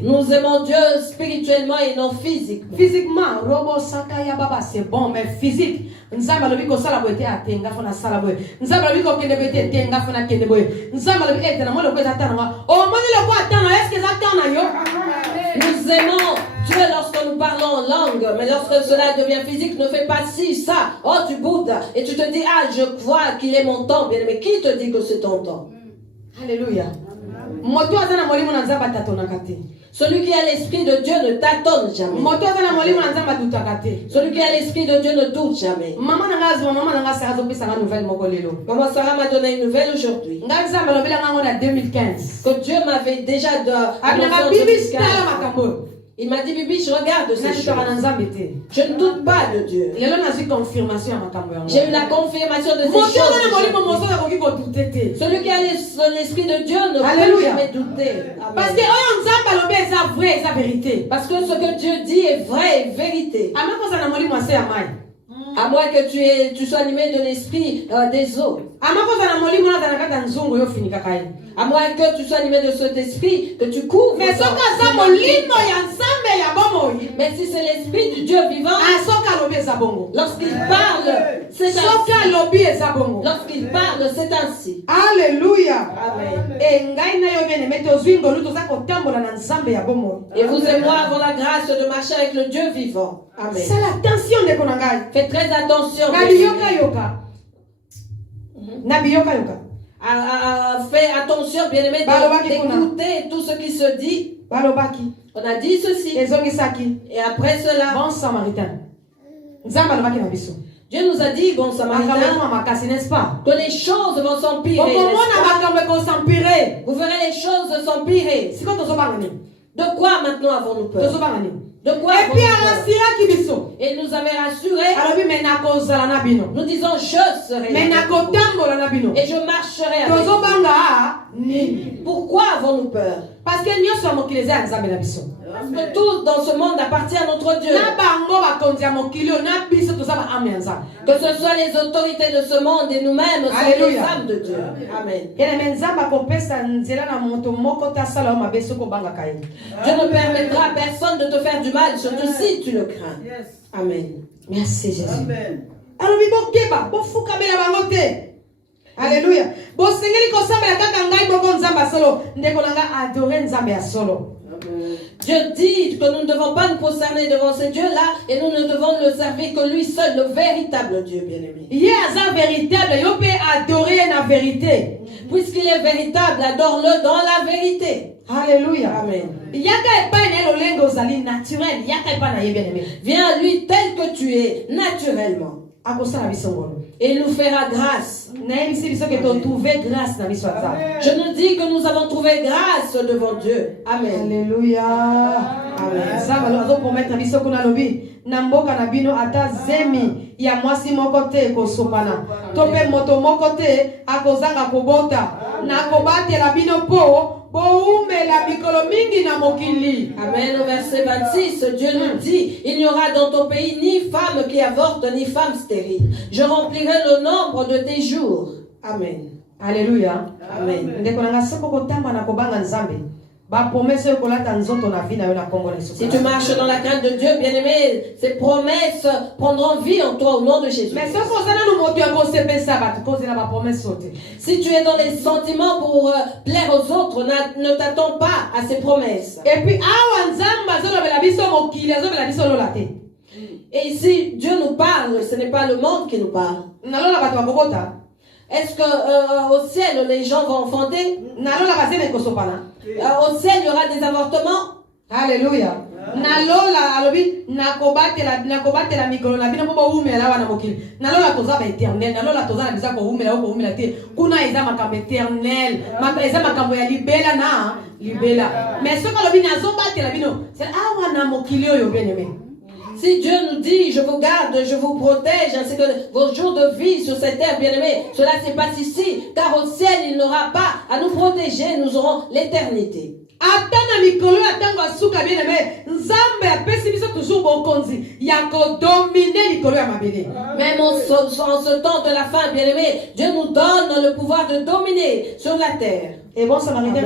Nous aimons Dieu spirituellement et non physiquement. Physiquement, robo sakaya baba c'est bon, mais physique. Nzamba lobi ko sala boete atenga fona sala boye. Nzamba lobi ko kende boete tenga fona kende boye. Nzamba lobi etena mo lo ko zatana. O mo le ko atana, est-ce que zatana yo? Nous aimons Dieu, lorsque nous parlons en langue, mais lorsque cela devient physique, ne fais pas ci, ça. Oh, tu boudes. Et tu te dis, ah, je crois qu'il est mon temps. Bien, mais qui te dit que c'est ton temps? Alléluia. Celui qui a l'esprit de Dieu ne tâtonne jamais. Celui qui a l'esprit de Dieu ne doute jamais. Maman Sarah m'a donné une nouvelle aujourd'hui. Que Dieu m'avait déjà annoncé en 2015. Il m'a dit, Bibi, je regarde ces choses. Je ne doute pas de Dieu. J'ai eu la confirmation de ces choses. Celui qui a l'esprit de Dieu ne peut jamais douter. Parce que ce que Dieu dit est vrai et vérité. À moins que tu sois animé de l'esprit des eaux. À moins que tu sois animé de cet esprit, que tu couvres. Mais si c'est l'esprit du Dieu vivant, lorsqu'il parle, c'est ainsi. Lorsqu'il parle, c'est ainsi. Alléluia. Amen. Et vous et moi avons la grâce de marcher avec le Dieu vivant. Amen. C'est l'attention de Konangai. Faites très attention. Fais attention, bien-aimé, d'écouter tout ce qui se dit. On a dit ceci. Et après cela, bon samaritain. Dieu nous a dit, bon samaritain, n'est-ce pas? que les choses vont s'empirer. Vous verrez les choses s'empirer. De quoi maintenant avons-nous peur? De quoi et nous avait rassuré. Nous disons, je serai là. Et je marcherai avec vous. Pourquoi avons-nous peur? Parce que tout dans ce monde appartient à notre Dieu. Que ce soit les autorités de ce monde et nous-mêmes sommes les âmes de Dieu. Amen. Dieu ne permettra à personne de te faire du mal, surtout si tu le crains. Amen. Merci Jésus. Alléluia. Dieu dit que nous ne devons pas nous prosterner devant ce Dieu-là et nous ne devons le servir que lui seul, le véritable Dieu, bien-aimé. Puisqu'il est véritable, adore-le dans la vérité. Alléluia. Amen. Viens à lui tel que tu es, naturellement. Et il nous fera grâce. Je nous dis que nous avons trouvé grâce devant Dieu. Amen. Alléluia. Amen. Namboka na bino ata zemi ya mwasi moko te kosopana to pe moto moko te akozanga kobota na kobatela bino po boumela mikolo mingi na mokili. Amen. Au verset 26, Dieu nous dit, il n'y aura dans ton pays ni femme qui avorte ni femme stérile. Je remplirai le nombre de tes jours. Amen. Alléluia. Amen. Ndekonanga soko kotamba na kobanga nzambe. Si tu marches dans la crainte de Dieu, bien-aimé, ces promesses prendront vie en toi au nom de Jésus. Si tu es dans les sentiments pour plaire aux autres, ne t'attends pas à ces promesses. Et puis, et ici, Dieu nous parle, ce n'est pas le monde qui nous parle. Est-ce qu'au ciel, les gens vont enfanter? Au ciel, il y aura des avortements? Alléluia. Nalola alobi nakobatela mikolo na bino po umela wana mokili. Nalola toza ba éternel, nalola toza na bisa ko umela te. Kuna eza makambo éternel, eza makambo ya libela na libela. Mais ce que alobi nazobatela bino, c'est awa na mokili oyo bien-aimé. Si Dieu nous dit, je vous garde, je vous protège, ainsi que vos jours de vie sur cette terre, bien-aimés, cela se passe ici, car au ciel, il n'aura pas à nous protéger, nous aurons l'éternité. Même en ce temps de la fin, bien-aimé, Dieu nous donne le pouvoir de dominer sur la terre. Et bon samaritain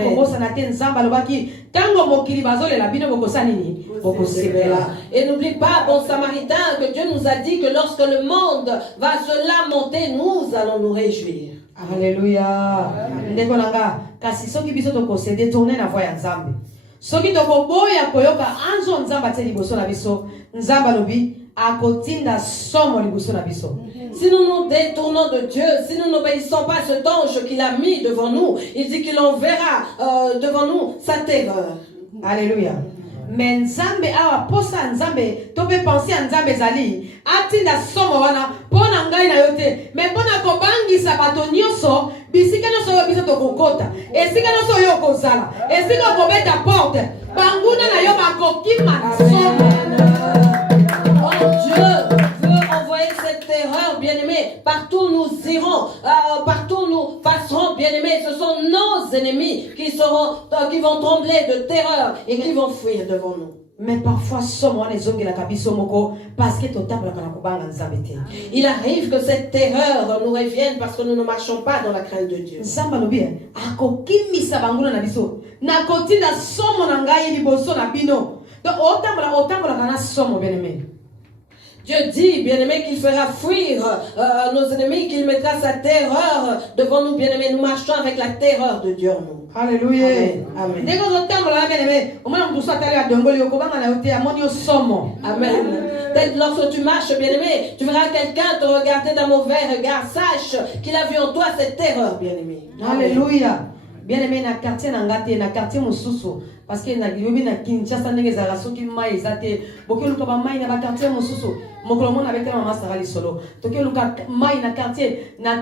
et n'oublie pas, bon samaritain, que Dieu nous a dit que lorsque le monde va se lamenter, nous allons nous réjouir. Alléluia. Ndeko nanga kasi soki biso to concéder tourner na voie ya Nzambe. soki tokoboya koyoka anzo nzamba te liboso na biso nzamba lobi akotinda somo liboso na biso. Si nous nous détournons de Dieu, si nous n'obéissons pas à cet ange qu'il a mis devant nous, il dit qu'il enverra devant nous sa terreur. Alléluia. Mais nzambe awa posa nzambe to pe penser à nzambe zali atinda somo wana pona ngai na yote mais pona kobangisa bato nyonso bisika nyonso yo biso to kokota esika nyonso yo kozala esika kobeta porte banguna na yo bakokima somo. Dieu veut envoyer cette terreur, bien-aimés. Partout nous irons, partout nous passerons, bien-aimés. Ce sont nos ennemis qui vont trembler de terreur et qui vont fuir devant nous. Mais parfois, il arrive que cette terreur nous revienne parce que nous ne marchons pas dans la crainte de Dieu. Dieu dit, bien-aimé, qu'il fera fuir nos ennemis, qu'il mettra sa terreur devant nous, bien-aimés. Nous marchons avec la terreur de Dieu en nous. Alléluia. Amen. Amen. Peut-être lorsque tu marches, bien-aimé, tu verras quelqu'un te regarder d'un mauvais regard. Sache qu'il a vu en toi cette terreur, bien-aimé. Alléluia. Bien-aimé, na quartier nangate, na quartier mususu. Parce que na yobi na Kinshasa ndenge za soki mai ezate. Boke luka ba mai na ba quartier mususu. Mokolo mona avec ta maman sara li solo. Toke luka mai na quartier na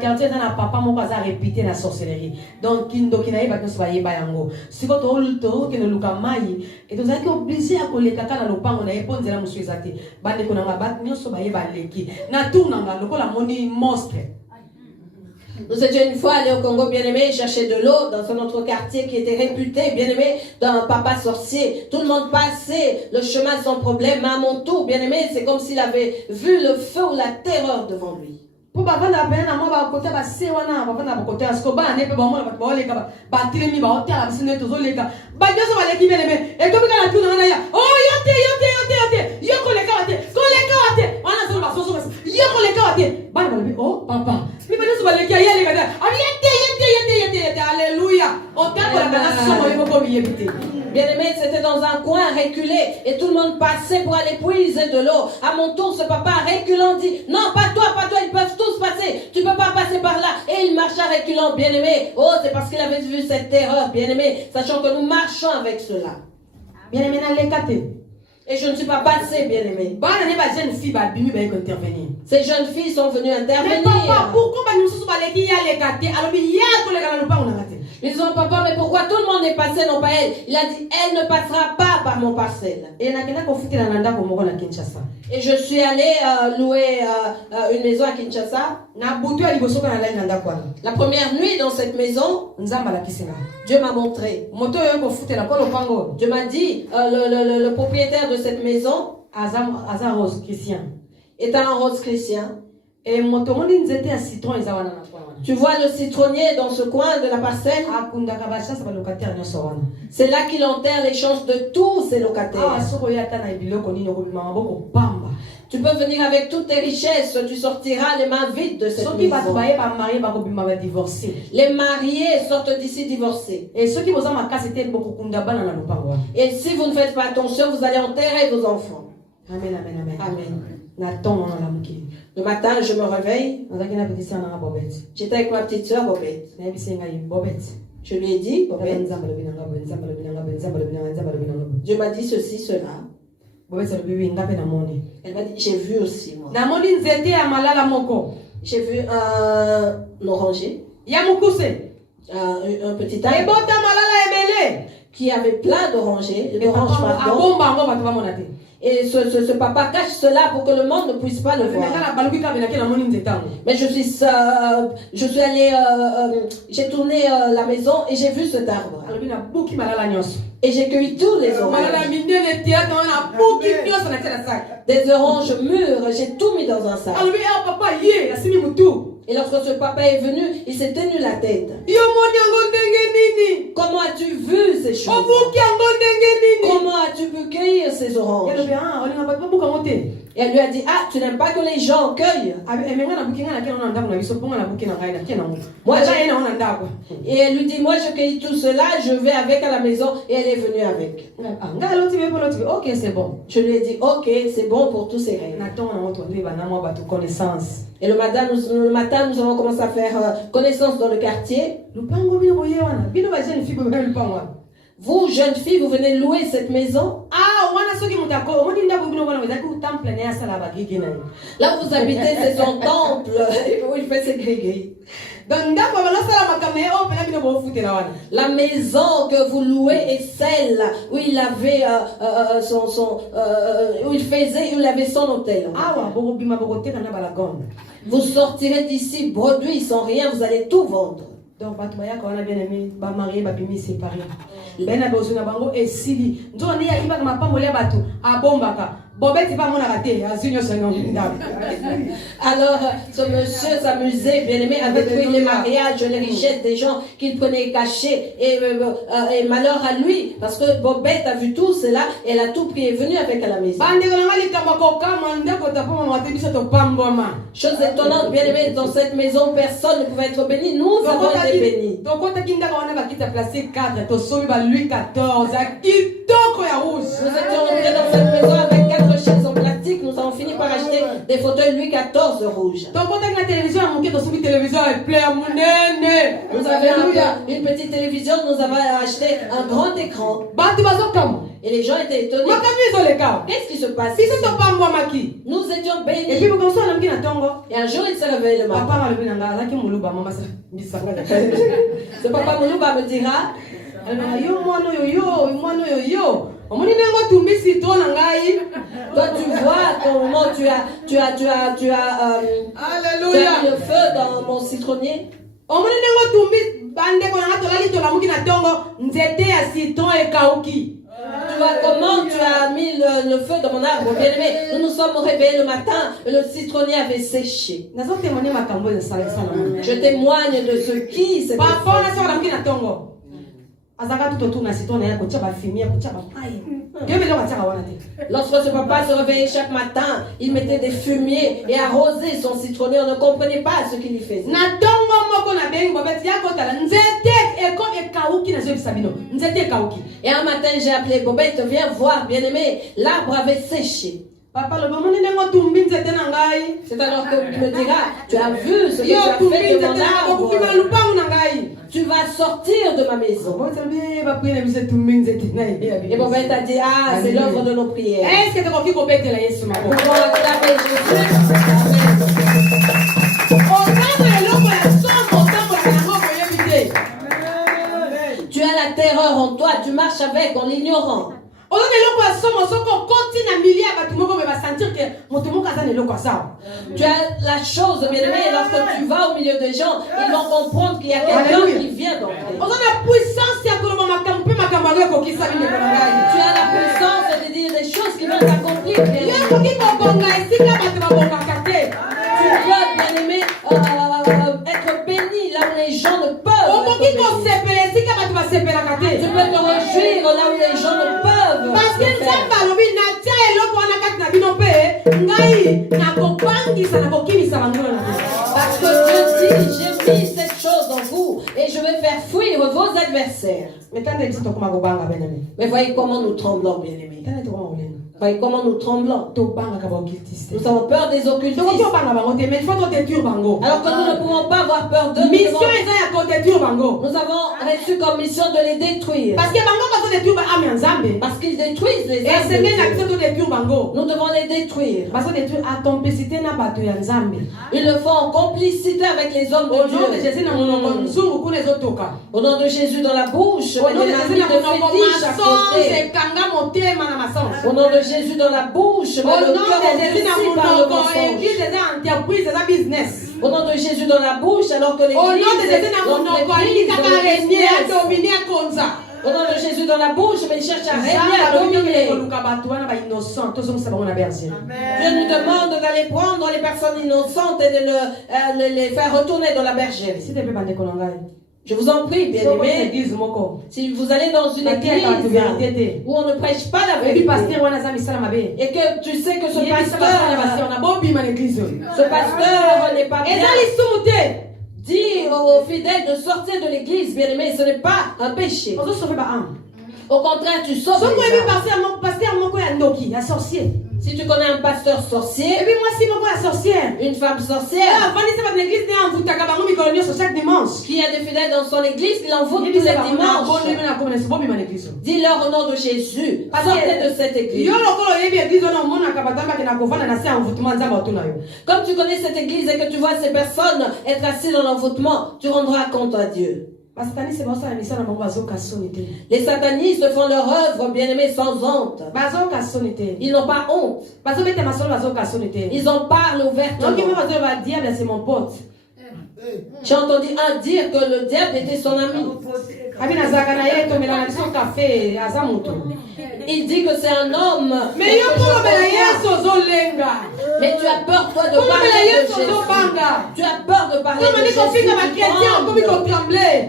papa moko za répéter na sorcellerie. Donc kindo kinaye ba koso ba yeba yango. Siko to ke luka mai et to zaki obligé à koleka kana lopango na eponzela musu ezate. Bande ko na ba nyoso ba yeba leki. Na tournanga lokola moni mosque. Nous étions une fois allés au Congo, bien-aimé, chercher de l'eau dans un autre quartier qui était réputé, bien-aimé, d'un papa sorcier. Tout le monde passait le chemin sans problème, mais à mon tour, bien-aimé, c'est comme s'il avait vu le feu ou la terreur devant lui. Pour bavanda bena mo ba côté ba se wana bavanda ba côté asko ba ne pe ba mo ba leka ba tiremi ba hotel ba sine to leka ba joso ba leki bien-aimé et comme quand la tourne na ya oh yote yoko leka wate wana so ba so yoko leka wate ba ba oh papa mi ba joso ba leki ya leka da yete alléluia hotel ba na so mo yoko bi yebite. Bien-aimé, c'était dans un coin reculé et tout le monde passait pour aller puiser de l'eau. À mon tour, ce papa reculant dit, non, pas toi, ils peuvent tous passer. Tu peux pas passer par là. Et il marcha reculant, bien-aimé. Oh, c'est parce qu'il avait vu cette terreur, bien-aimé, sachant que nous marchons avec cela. Bien-aimé, et je ne suis pas passé, bien-aimé. Ces jeunes filles sont venues intervenir. Ils disent, papa, mais pourquoi tout le monde est passé, non pas elle? Il a dit, elle ne passera pas par mon parcelle. Et je suis allé louer une maison à Kinshasa. La première nuit dans cette maison, Dieu m'a montré. Dieu m'a dit, le propriétaire de cette maison est un rose chrétien. Et tu vois le citronnier dans ce coin de la parcelle? C'est là qu'il enterre les chances de tous ses locataires. Tu peux venir avec toutes tes richesses, tu sortiras les mains vides de cette maison. Les mariés sortent d'ici divorcés. Et si vous ne faites pas attention, vous allez enterrer vos enfants. Amen, amen, amen. Amen. Le matin, je me réveille. J'étais avec ma petite soeur Bobette. Je lui ai dit, Bobette, Dieu m'a dit ceci, cela. Elle m'a dit, j'ai vu aussi moi. J'ai vu un oranger. Un petit arbre qui avait plein d'orangers. Et ce papa cache cela pour que le monde ne puisse pas le voir. Mais je suis allée, j'ai tourné la maison et j'ai vu cet arbre. Et j'ai cueilli tous les oranges. Des oranges mûres, j'ai tout mis dans un sac. Et lorsque ce papa est venu, il s'est tenu la tête. Comment as-tu vu ces choses? Comment as-tu pu cueillir ces oranges? Et elle lui a dit, ah, tu n'aimes pas que les gens cueillent? Et elle lui dit, moi je cueillis tout cela, je vais avec à la maison. Et elle est venue avec. Ok, c'est bon. Je lui ai dit, ok, c'est bon pour tous ces règles. Et le matin, nous avons commencé à faire connaissance dans le quartier. Vous, jeunes filles, vous venez louer cette maison. Là où vous habitez, c'est son temple où il fait ses gris-gris. La maison que vous louez est celle où il avait où il avait son hôtel. Vous sortirez d'ici bredouille sans rien, vous allez tout vendre. Donc, bien marié, séparé. Ben a besoin de bango et sili. Donc, on y a pas à bombaka. Alors, ce monsieur s'amusait, bien aimé, à détruire les mariages, les richesses des gens qu'il prenait cachés. Et malheur à lui, parce que Bobette a vu tout cela, et elle a tout pris et est venue avec à la maison. Chose étonnante, bien aimé, dans cette maison, personne ne pouvait être béni. Nous avons été bénis. Nous étions rentrés dans cette maison avec 4 chaises en plastique. Nous avons fini par acheter des fauteuils Louis XIV rouges. Nous avions une petite télévision. Nous avons acheté un grand écran. Et les gens étaient étonnés. Qu'est-ce qui se passe? Nous étions bénis. Et un jour, il s'est réveillé le matin. Ce papa Moulouba me dira, toi tu vois comment tu as mis le feu dans mon citronnier. Tu vois comment tu as mis le feu dans mon arbre, bien aimé. Nous nous sommes réveillés le matin et le citronnier avait séché. Je témoigne de ce qui s'est passé. Lorsque ce papa se réveillait chaque matin, il mettait des fumiers et arrosait son citronnier. On ne comprenait pas ce qu'il y faisait. Et un matin, j'ai appelé Bobette, viens voir, bien aimé. L'arbre avait séché. Papa, c'est alors que tu me diras, tu as vu ce que tu as fait de mon arbre. Tu vas sortir de ma maison. Et Bobette a dit, ah, c'est l'œuvre de nos prières. Pourquoi acclamer Jésus? Tu as la terreur en toi, tu marches avec en l'ignorant. Tu as la chose, bien aimé, lorsque tu vas au milieu des gens, ils vont comprendre qu'il y a quelqu'un qui vient d'entrer. Tu as la puissance de dire des choses qui vont s'accomplir. Tu peux, bien aimé, être béni là où les gens ne peuvent. Tu peux te réjouir là où les gens ne peuvent. Parce que Dieu dit, j'ai mis cette chose en vous et je vais faire fuir vos adversaires. Mais voyez comment nous tremblons, bien aimés. Voyez comment nous tremblons. Nous avons peur des occultistes. Alors que nous ne pouvons pas avoir peur d'eux. Nous avons reçu comme mission de les détruire. Parce qu'ils détruisent les âmes. Nous devons les détruire. Ils le font en complicité avec les hommes de Dieu. Au nom de Jésus dans la bouche. Au nom de Jésus de fétiche à côté. Au nom de Jésus dans la bouche. Au nom de Jésus au nom de Jésus dans la bouche, alors que l'église au nom de Jésus dans la bouche, mais il cherche à régner, à dominer. Dieu nous demande d'aller prendre les personnes innocentes et de les faire retourner dans la bergerie. Je vous en prie, bien-aimés, si vous allez dans une église où on ne prêche pas la vérité, et que tu sais que ce pasteur n'est pas bien, dis aux fidèles de sortir de l'église, bien-aimés, ce n'est pas un péché. Au contraire, tu sauves les âmes. Si tu connais un pasteur sorcier, et puis moi si mon sorcière, une femme sorcière, qui a des fidèles dans son église, il envoûte tous les dimanches. Dis-leur au nom de Jésus, sortez de cette église. Comme tu connais cette église et que tu vois ces personnes être assises dans l'envoûtement, tu rendras compte à Dieu. Les satanistes font leur œuvre, bien-aimés, sans honte. Ils n'ont pas honte. Ils en parlent ouvertement. J'ai entendu un dire que le diable était son ami. Il dit que c'est un homme. Mais tu as peur, toi, de parler de Jésus. Tu as peur de parler de Jésus.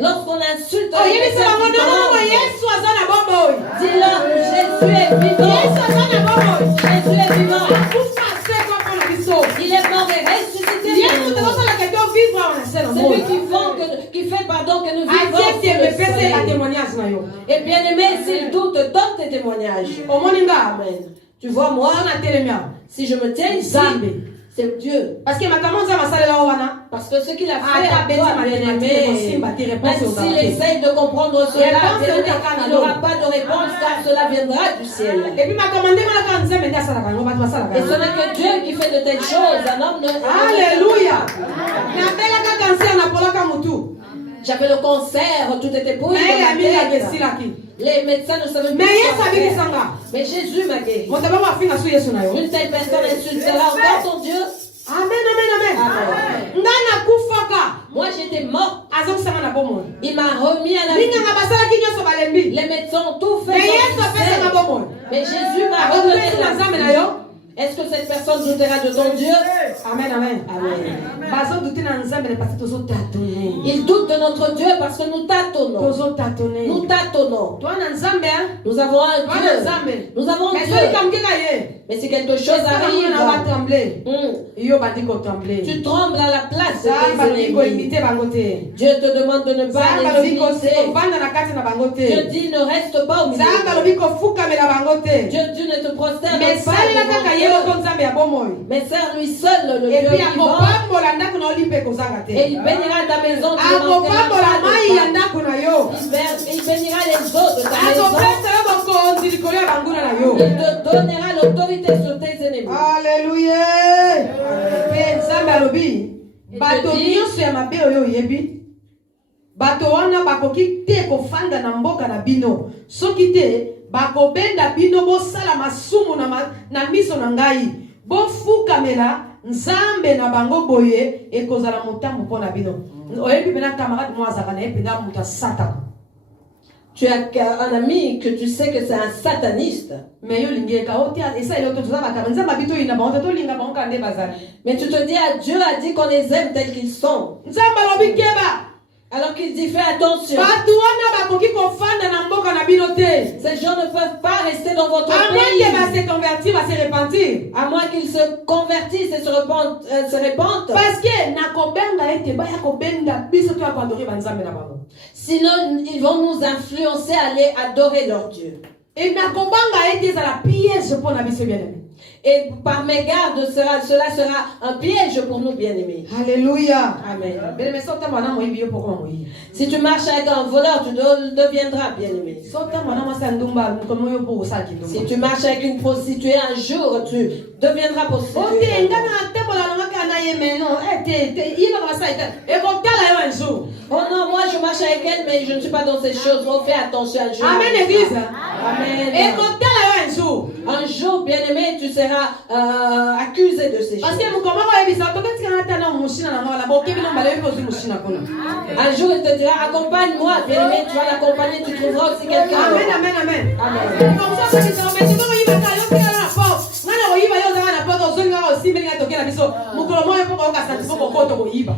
Lorsqu'on insulte les dis-leur que Jésus est vivant. Jésus est vivant. Il est mort et ressuscité. C'est lui qui fait que nous vivons. Et bien aimé, s'il doute, donne tes témoignages. Amen. Tu vois, moi, si je me tiens ici, c'est Dieu. Parce que ce qu'il a fait, toi, bien-aimé, même s'il essaye de comprendre cela, il n'aura pas de réponse car cela viendra du ciel. Et ce n'est que Dieu qui fait de telles choses. Un homme ne... Alléluia. J'avais le cancer, tout était pourri. Les médecins ne savaient pas. Mais Jésus m'a guéri. Une telle personne insultera encore ton Dieu. Amen. Moi j'étais mort. Il m'a remis à la vie. Les médecins ont tout fait. Mais Jésus m'a remis. Est-ce que cette personne doutera de ton Dieu? Amen. Il doute de notre Dieu parce que nous tâtonnons. Nous avons un Dieu. Nous avons un Dieu. Mais si quelque chose arrive, tu trembles à la place de tes ennemis. Dieu te demande de ne pas les imiter. Dieu dit ne reste pas au milieu. Dieu ne te prosterne pas. Mais sers lui seul le Dieu vivant. Et il bénira ta maison. Il bénira les eaux de ta maison. Il te donnera l'autorité sur tes ennemis. Alléluia. bakobenda bino bosala masumu na miso na ngai bofukamela nzambe na bango boye ekozala motambo pona bino oyebi bena camarade moi azaka na ependa muta satan. Tu as un ami que tu sais que c'est un sataniste. Mais tu te dis à Dieu a dit qu'on les aime tels qu'ils sont. Alors qu'il dit fais attention. Ces gens ne peuvent pas rester dans votre pays. À moins qu'ils se convertissent et se répandent. Sinon, ils vont nous influencer à aller adorer leur Dieu. Et par mégarde, cela sera un piège pour nous, bien-aimés. Alléluia. Amen. Si tu marches avec un voleur, tu deviendras bien-aimé. Si tu marches avec une prostituée, un jour, tu deviendras prostituée. Oh non, moi je marche avec elle, mais je ne suis pas dans ces choses. Oh, fais attention un jour. Amen, église. Amen. Un jour, bien-aimé, tu seras accusé de ces choses. Un jour, il te dira, accompagne-moi, bien-aimé, tu vas l'accompagner, tu trouveras aussi quelqu'un. Amen. Amen.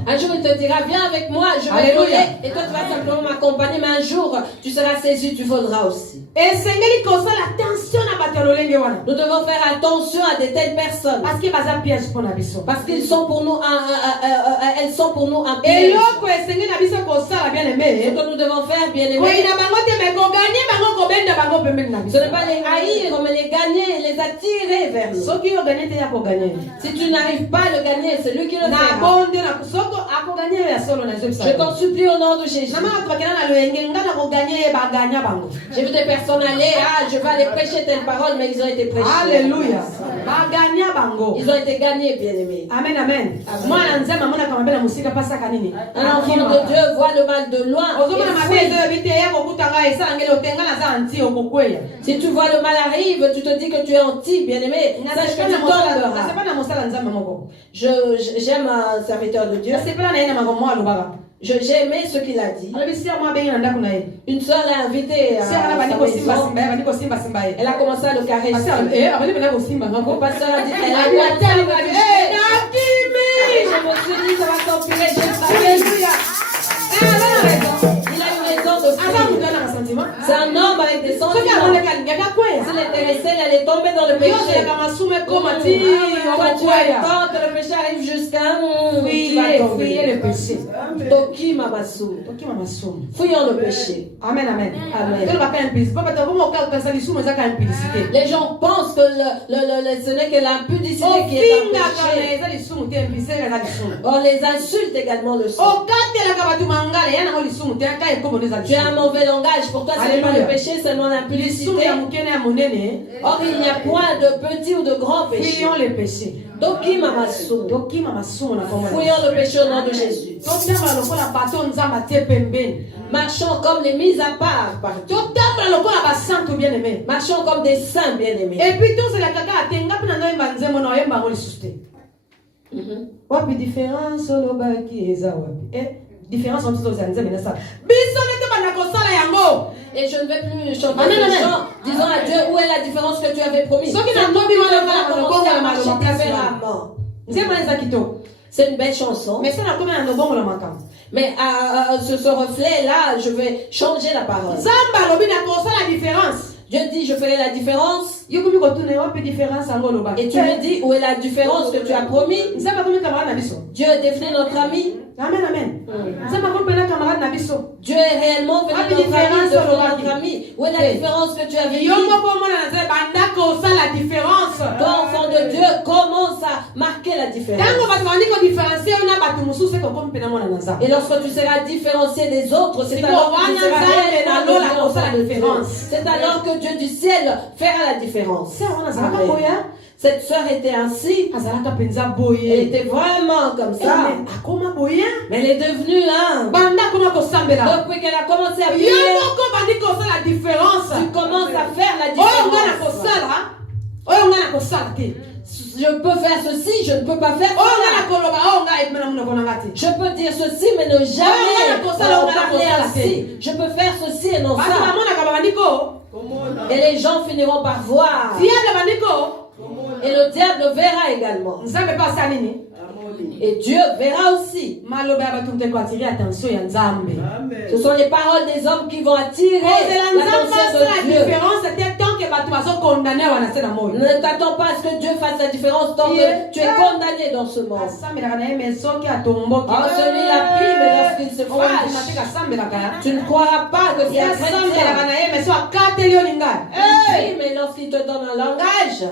Un jour, il te dira, viens avec moi, je vais Alléluia. voler. Et toi, tu vas simplement m'accompagner. Mais un jour, tu seras saisi, tu voleras aussi. esengeli kosala attention na bato ya lolenge wana Nous devons faire attention à de telles personnes. parce que baza piège mpo na biso Parce qu'ils sont pour nous elles sont pour nous un piège. eloko esengeli na biso kosala bien Ce aimé que nous devons faire, bien aimés, koyina bango te me koganye bango kobenda bango pembeni na ce biso n'est pas les haïr, mais les gagner, les attirer vers nous. soki oganye te ya koganye Si tu n'arrives pas à le gagner, c'est lui qui le na fera. bonde na soko akoganye ya solo na Je t'en supplie au nom de Jésus. na mama tokakena na loyenge nga na koganye ye baganya bango J'ai vu des personnes aller, je vais aller prêcher telle parole, mais ils ont été prêchés. alléluia baganya bango Ils ont été gagnés, bien aimés. amen amen mwana nzambe amonaka mabe na mosika pasaka nini Un enfant de Dieu voit le mal de loin. ozomona et mabe fuit. ezoyebi te ya kokutanga esalangeli otenga naza anti okokweya Si tu vois le mal arrive, tu te dis que tu es anti, bien aimé. Sache que tu tomberas. nasepa na mosala nzambe moko J'aime un serviteur de Dieu. nasepela na ye na makambo alobaka J'ai aimé ce qu'il a dit. alobi sir mo abengi na ndako na ye Une soeur l'a invité à sir ana bandi sa kosimbasimba maison. ye bandi kosimbasimba ye Elle a commencé à le caresser. abandi pena kosimba Le ngako pasteur a dit, elle a eu un tel nakimi je me suis dit, ça va s'empirer. J'ai frappé. alléluia Il a eu raison de aza prier. mutu ana basentiment C'est un homme avec des soki sentiments. amondeki alingi akakweya S'il était resté, il allait tomber dans le péché. yoselaka masumu ekoma ti Quand tu okokweya attends que le péché arrive jusqu'à tu fuye vas fuye tomber. le péché Toki mamasu. okima masumu Fuyons le péché. amen amen Amen. tolobaka implicité papa tokoma okakasa lisumu ezaka implicité Les gens pensent que ce n'est que l'impudicité qui est un ofingaka na péché. eza lisumu te implicité eza lisumu On les insulte également le sang. okatelaka bato mangala ya nango lisumu te aka ekomona eza Tu as un lisumu mauvais langage. Pour toi, ce n'est pas Alléluia. le péché, seulement lisumu l'impudicité. ya moke na ya monene Or, il n'y a point de petit ou de grand péché. fuyons le péché Toki mamasu. tokima masumu na komona Fuyons le péché au nom de Jésus. totambola lokola bato nzambe atie pembeni Marchons comme les mises à part par Dieu. totambola lokola basantu bien aimé Marchons comme des saints bien-aimés. epuis tozelaka kaka atenga mpe na nzoyemba nzembo na oyemba yango lisusu te wapi différence olobaki eza wapi différence entre toza nzembe na sala biso nete banda kosala yango Et je ne vais plus chanter Amen, le amen. chant. Disons à Dieu où est la différence que tu avais promis. Soki C'est na toi ndobi qui wana devras wana commencer à lobongola marcher maloba place différemment. nzembo eza kitoko C'est une belle chanson. mais so nakomi na lobongola makambo Mais ce reflet-là, je vais changer la parole. nzambe alobi na kosala différence Dieu dit, je ferai la différence. yokomi kotuna wapi différence yango olobaki Et tu me dis, où est la différence que tu as promis? nzambe akomi camarade na biso Dieu est devenu notre ami. amen amen nzambe akomi mpena camarade na biso Dieu est réellement venu notre ami, devenu notre ami. Où est la différence que tu avais dit? yo moko omona na nzambe banda kosala différence Toi, enfant de Dieu, commence à marquer la différence. ntango bato bandi kodifférencie yo na bato mosusu ekokomi mpena mona na nzambe Et lorsque tu seras différencié des autres, c'est alors que tu seras réellement devenu enfant de Dieu. C'est alors que Dieu du ciel fera la différence. se wana azalaka Amen. boya Cette soeur était ainsi. azalaka mpenza Elle boye était vraiment comme ça. akoma boya Mais elle est devenue là. banda akoma kosambela Depuis qu'elle a commencé à yo prier, moko bandi kosala différence tu commences à faire la oyo nga na différence. kosala oyo nga na kosala te Je peux faire ceci, je ne peux pas faire oyo nga na ça. koloba oyo nga ebimela monoko na nga te Je peux dire ceci, mais ne jamais parler ainsi. Je peux faire ceci et non bato ça. bamonaka babandi ko Et les gens finiront par voir. diable bandi ko Et le diable verra également. nzambe mpe asala nini Et Dieu verra aussi. maloba ya bato moto ekoatire attention ya nzambe Ce sont les paroles des hommes qui vont attirer kozela nzambe l'attention asala de Dieu. différence te tant que bato bazokondane wana se na moi Ne t'attends pas à ce que Dieu fasse la différence tant que tu es condamné dans ce monde. asambelaka na ye me soki atomboki Oh, celui-là prie, mais lorsqu'il se fâche, te asambelaka ya tu ne croiras pas que c'est un asambelaka chrétien. na ye me so akateli yo lingai Oui, mais lorsqu'il te donne un langage,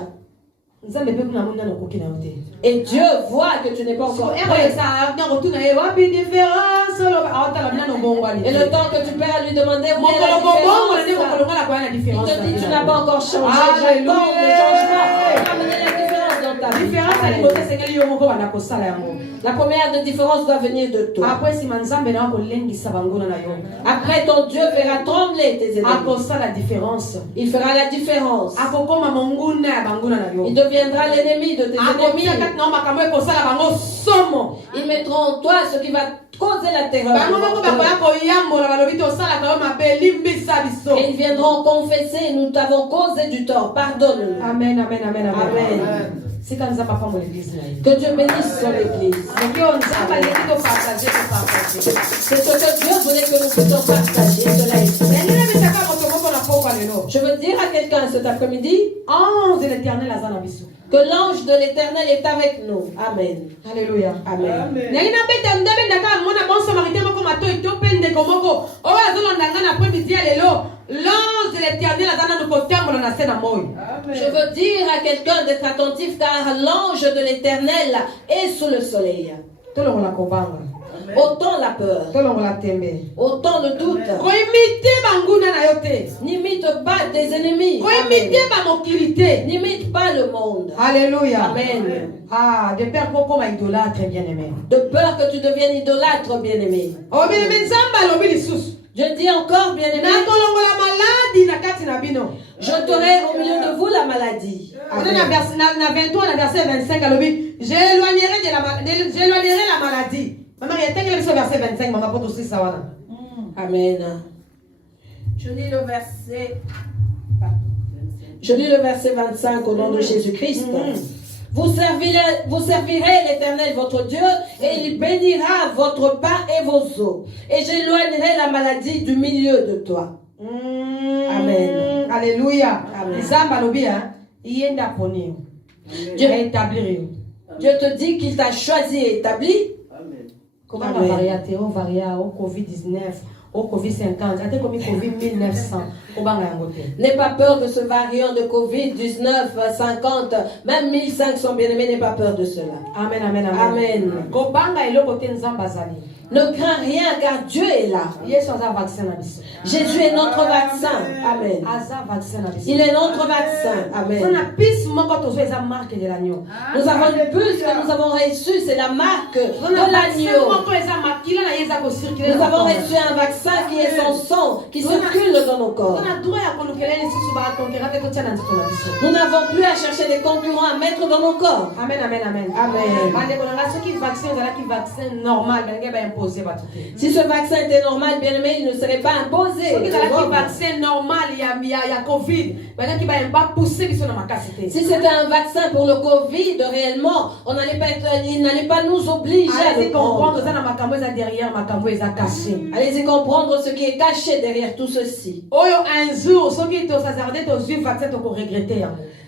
nzambe mpe kuna moni nano okoki na yo te et Dieu voit que tu n'es pas encore prêt. ntango tuna ye wapi différence oloba aotala binano bongwani Et le temps que tu peux à lui demander où est la mokolo kobongola nde différence, mokolo nga na koya na il différence te dit tu n'as pas encore changé. Alléluia. J'attends le changement. Amener la différence dans ta vie. différence alingote esengeli yo moko banda kosala yango La première de différence doit venir de toi. apres nsima nzambe na kolengisa banguna na yo Après, ton Dieu fera trembler tes ennemis. akosala différence Il fera la différence. akokoma monguna ya banguna na yo Il deviendra l'ennemi de tes ennemis. akotia kati na yo makambo ekosala bango somo Ils mettront en toi ce qui va causer la terreur. bango moko bakoya koyambola balobi tosalaka yo mabe limbisa biso Et ils viendront confesser, nous t'avons causé du tort, pardonne-nous. amen amen amen amen Amen. sika nzamba pa mo l'église na ye. Que Dieu bénisse son église. Ndio nzamba lekito partager ko partager. C'est ce que Dieu voulait que nous puissions partager. Cela est fait. Ndio bisaka moto moko na poko lelo. Je veux dire à quelqu'un cet après-midi Ange de l'Éternel azana biso. que l'ange de l'Éternel est avec nous. Amen. Alléluia. Amen. Nangina beta ndabe ndaka mona bon samaritain moko mato itopende komoko. O azolonda ngana après-midi lelo. L'ange de l'Éternel azana no kotambola na sena moyo. Je veux dire à quelqu'un d'être attentif car l'ange de l'Éternel est sous le soleil. Tolongola kobanga. Autant la peur, Tolongola tembe. autant le doute. Koimite banguna na yote. N'imite pas tes ennemis. Koimite ba mokilité. N'imite pas le monde. Alléluia. Amen. Ah, de père pour comme idolâtre bien aimé. De peur que tu deviennes idolâtre, bien-aimé. Oh bien aimé nzamba lobi lisusu. Je dis encore, bien-aimé, Na tolongola maladi na kati na bino. j'ôterai au milieu de vous la maladie. On Amen. est na 23 na verset 25 alobi, j'éloignerai la maladie. Maman, il y a tel verset 25, maman pour aussi ça wana. Amen. Je lis le verset 25 au nom de Jésus-Christ. Vous servirez l'Éternel votre Dieu et il bénira votre pain et vos eaux. Et j'éloignerai la maladie du milieu de toi. Amen. Alléluia. Amen. Nzamba lobi hein, yenda poni. Dieu va établir. Dieu te dit qu'il t'a choisi et établi. Comment va varier au varia au Covid-19, au Covid-50, à comme Covid-1900, au bangangote. N'aie pas peur de ce variant de Covid-19, 50, même 1500 bien-aimés, n'aie pas peur de cela. Amen, amen, amen. Amen. Kobanga elo kote nzamba zali. Ne crains rien car Dieu est là. Yesu aza vaccin na biso. Jésus est notre vaccin. Amen. Aza vaccin na biso. Il est notre vaccin. Amen. On a pis moko tozo eza marque de l'agneau. Nous avons une puce que nous avons reçue, c'est la marque de l'agneau. Nous avons reçu un vaccin qui est son sang, qui circule dans nos corps. Nous n'avons plus à chercher des concurrents à mettre dans nos corps. Amen, amen, amen. Si ce vaccin était normal, bien aimé, il ne serait pas imposé. Si c'était un vaccin pour le Covid, réellement, il n'allait pas nous obliger à le prendre. Allez-y comprendre ce qui est caché derrière tout ceci.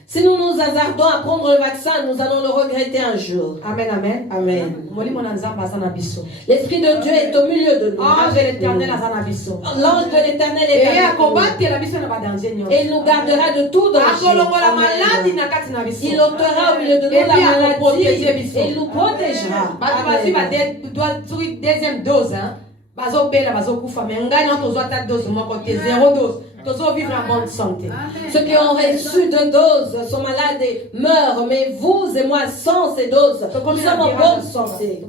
Si nous nous hasardons à prendre le vaccin, nous allons le regretter un jour. Amen, amen. Amen. L'Esprit de Dieu est au milieu de nous. L'ange de l'Éternel est avec nous. Et il nous gardera de tout danger. Il ôtera au milieu de nous la maladie et il nous protégera. Deuxième dose, hein. Vivre en bonne santé. Ceux qui ont reçu 2 doses sont malades et meurent, mais vous et moi, sans ces doses, nous sommes en bonne santé.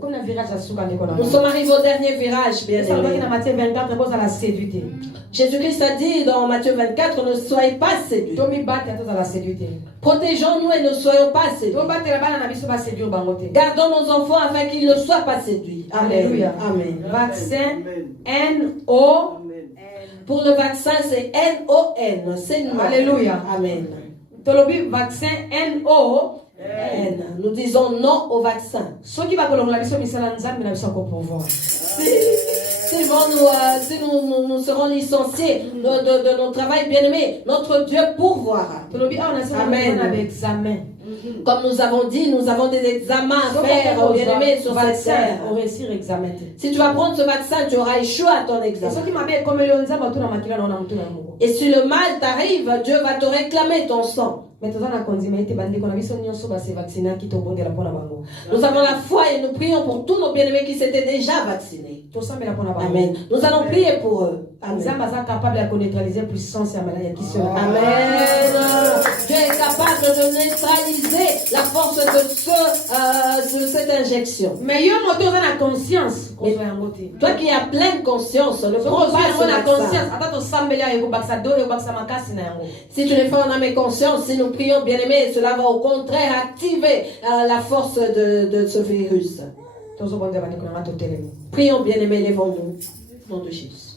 Nous sommes arrivés au dernier virage, bien aimé. Jésus-Christ a dit dans Matthieu 24, ne soyez pas séduits. Protégeons-nous et ne soyons pas séduits. Gardons nos enfants afin qu'ils ne soient pas séduits. Amen. Amen. Vaccin N-O. Pour le vaccin, c'est N-O-N. C'est nous. Alléluia. Amen. Tolobi vaccin N-O. N. Nous disons non au vaccin. Si nous serons licenciés de notre travail, bien aimé, notre Dieu pourvoira. Amen. Comme nous avons dit, nous avons des examens à faire, bien aimé, sur cette terre. Si tu vas prendre ce vaccin, tu auras échoué à ton examen. Et si le mal t'arrive, Dieu va te réclamer ton sang. Nous avons la foi et nous prions pour tous nos bien-aimés qui s'étaient déjà vaccinés. Amen. Nous allons prier pour eux. Amen. Dieu est capable de neutraliser la force de cette injection. Mais toi qui as pleine conscience, ne prends pas ce vaccin. Si tu le fais en âme et conscience, si nous prions bien aimés, cela va au contraire activer la force de ce virus. Prions bien aimés, lèvons-nous. Au nom de Jésus.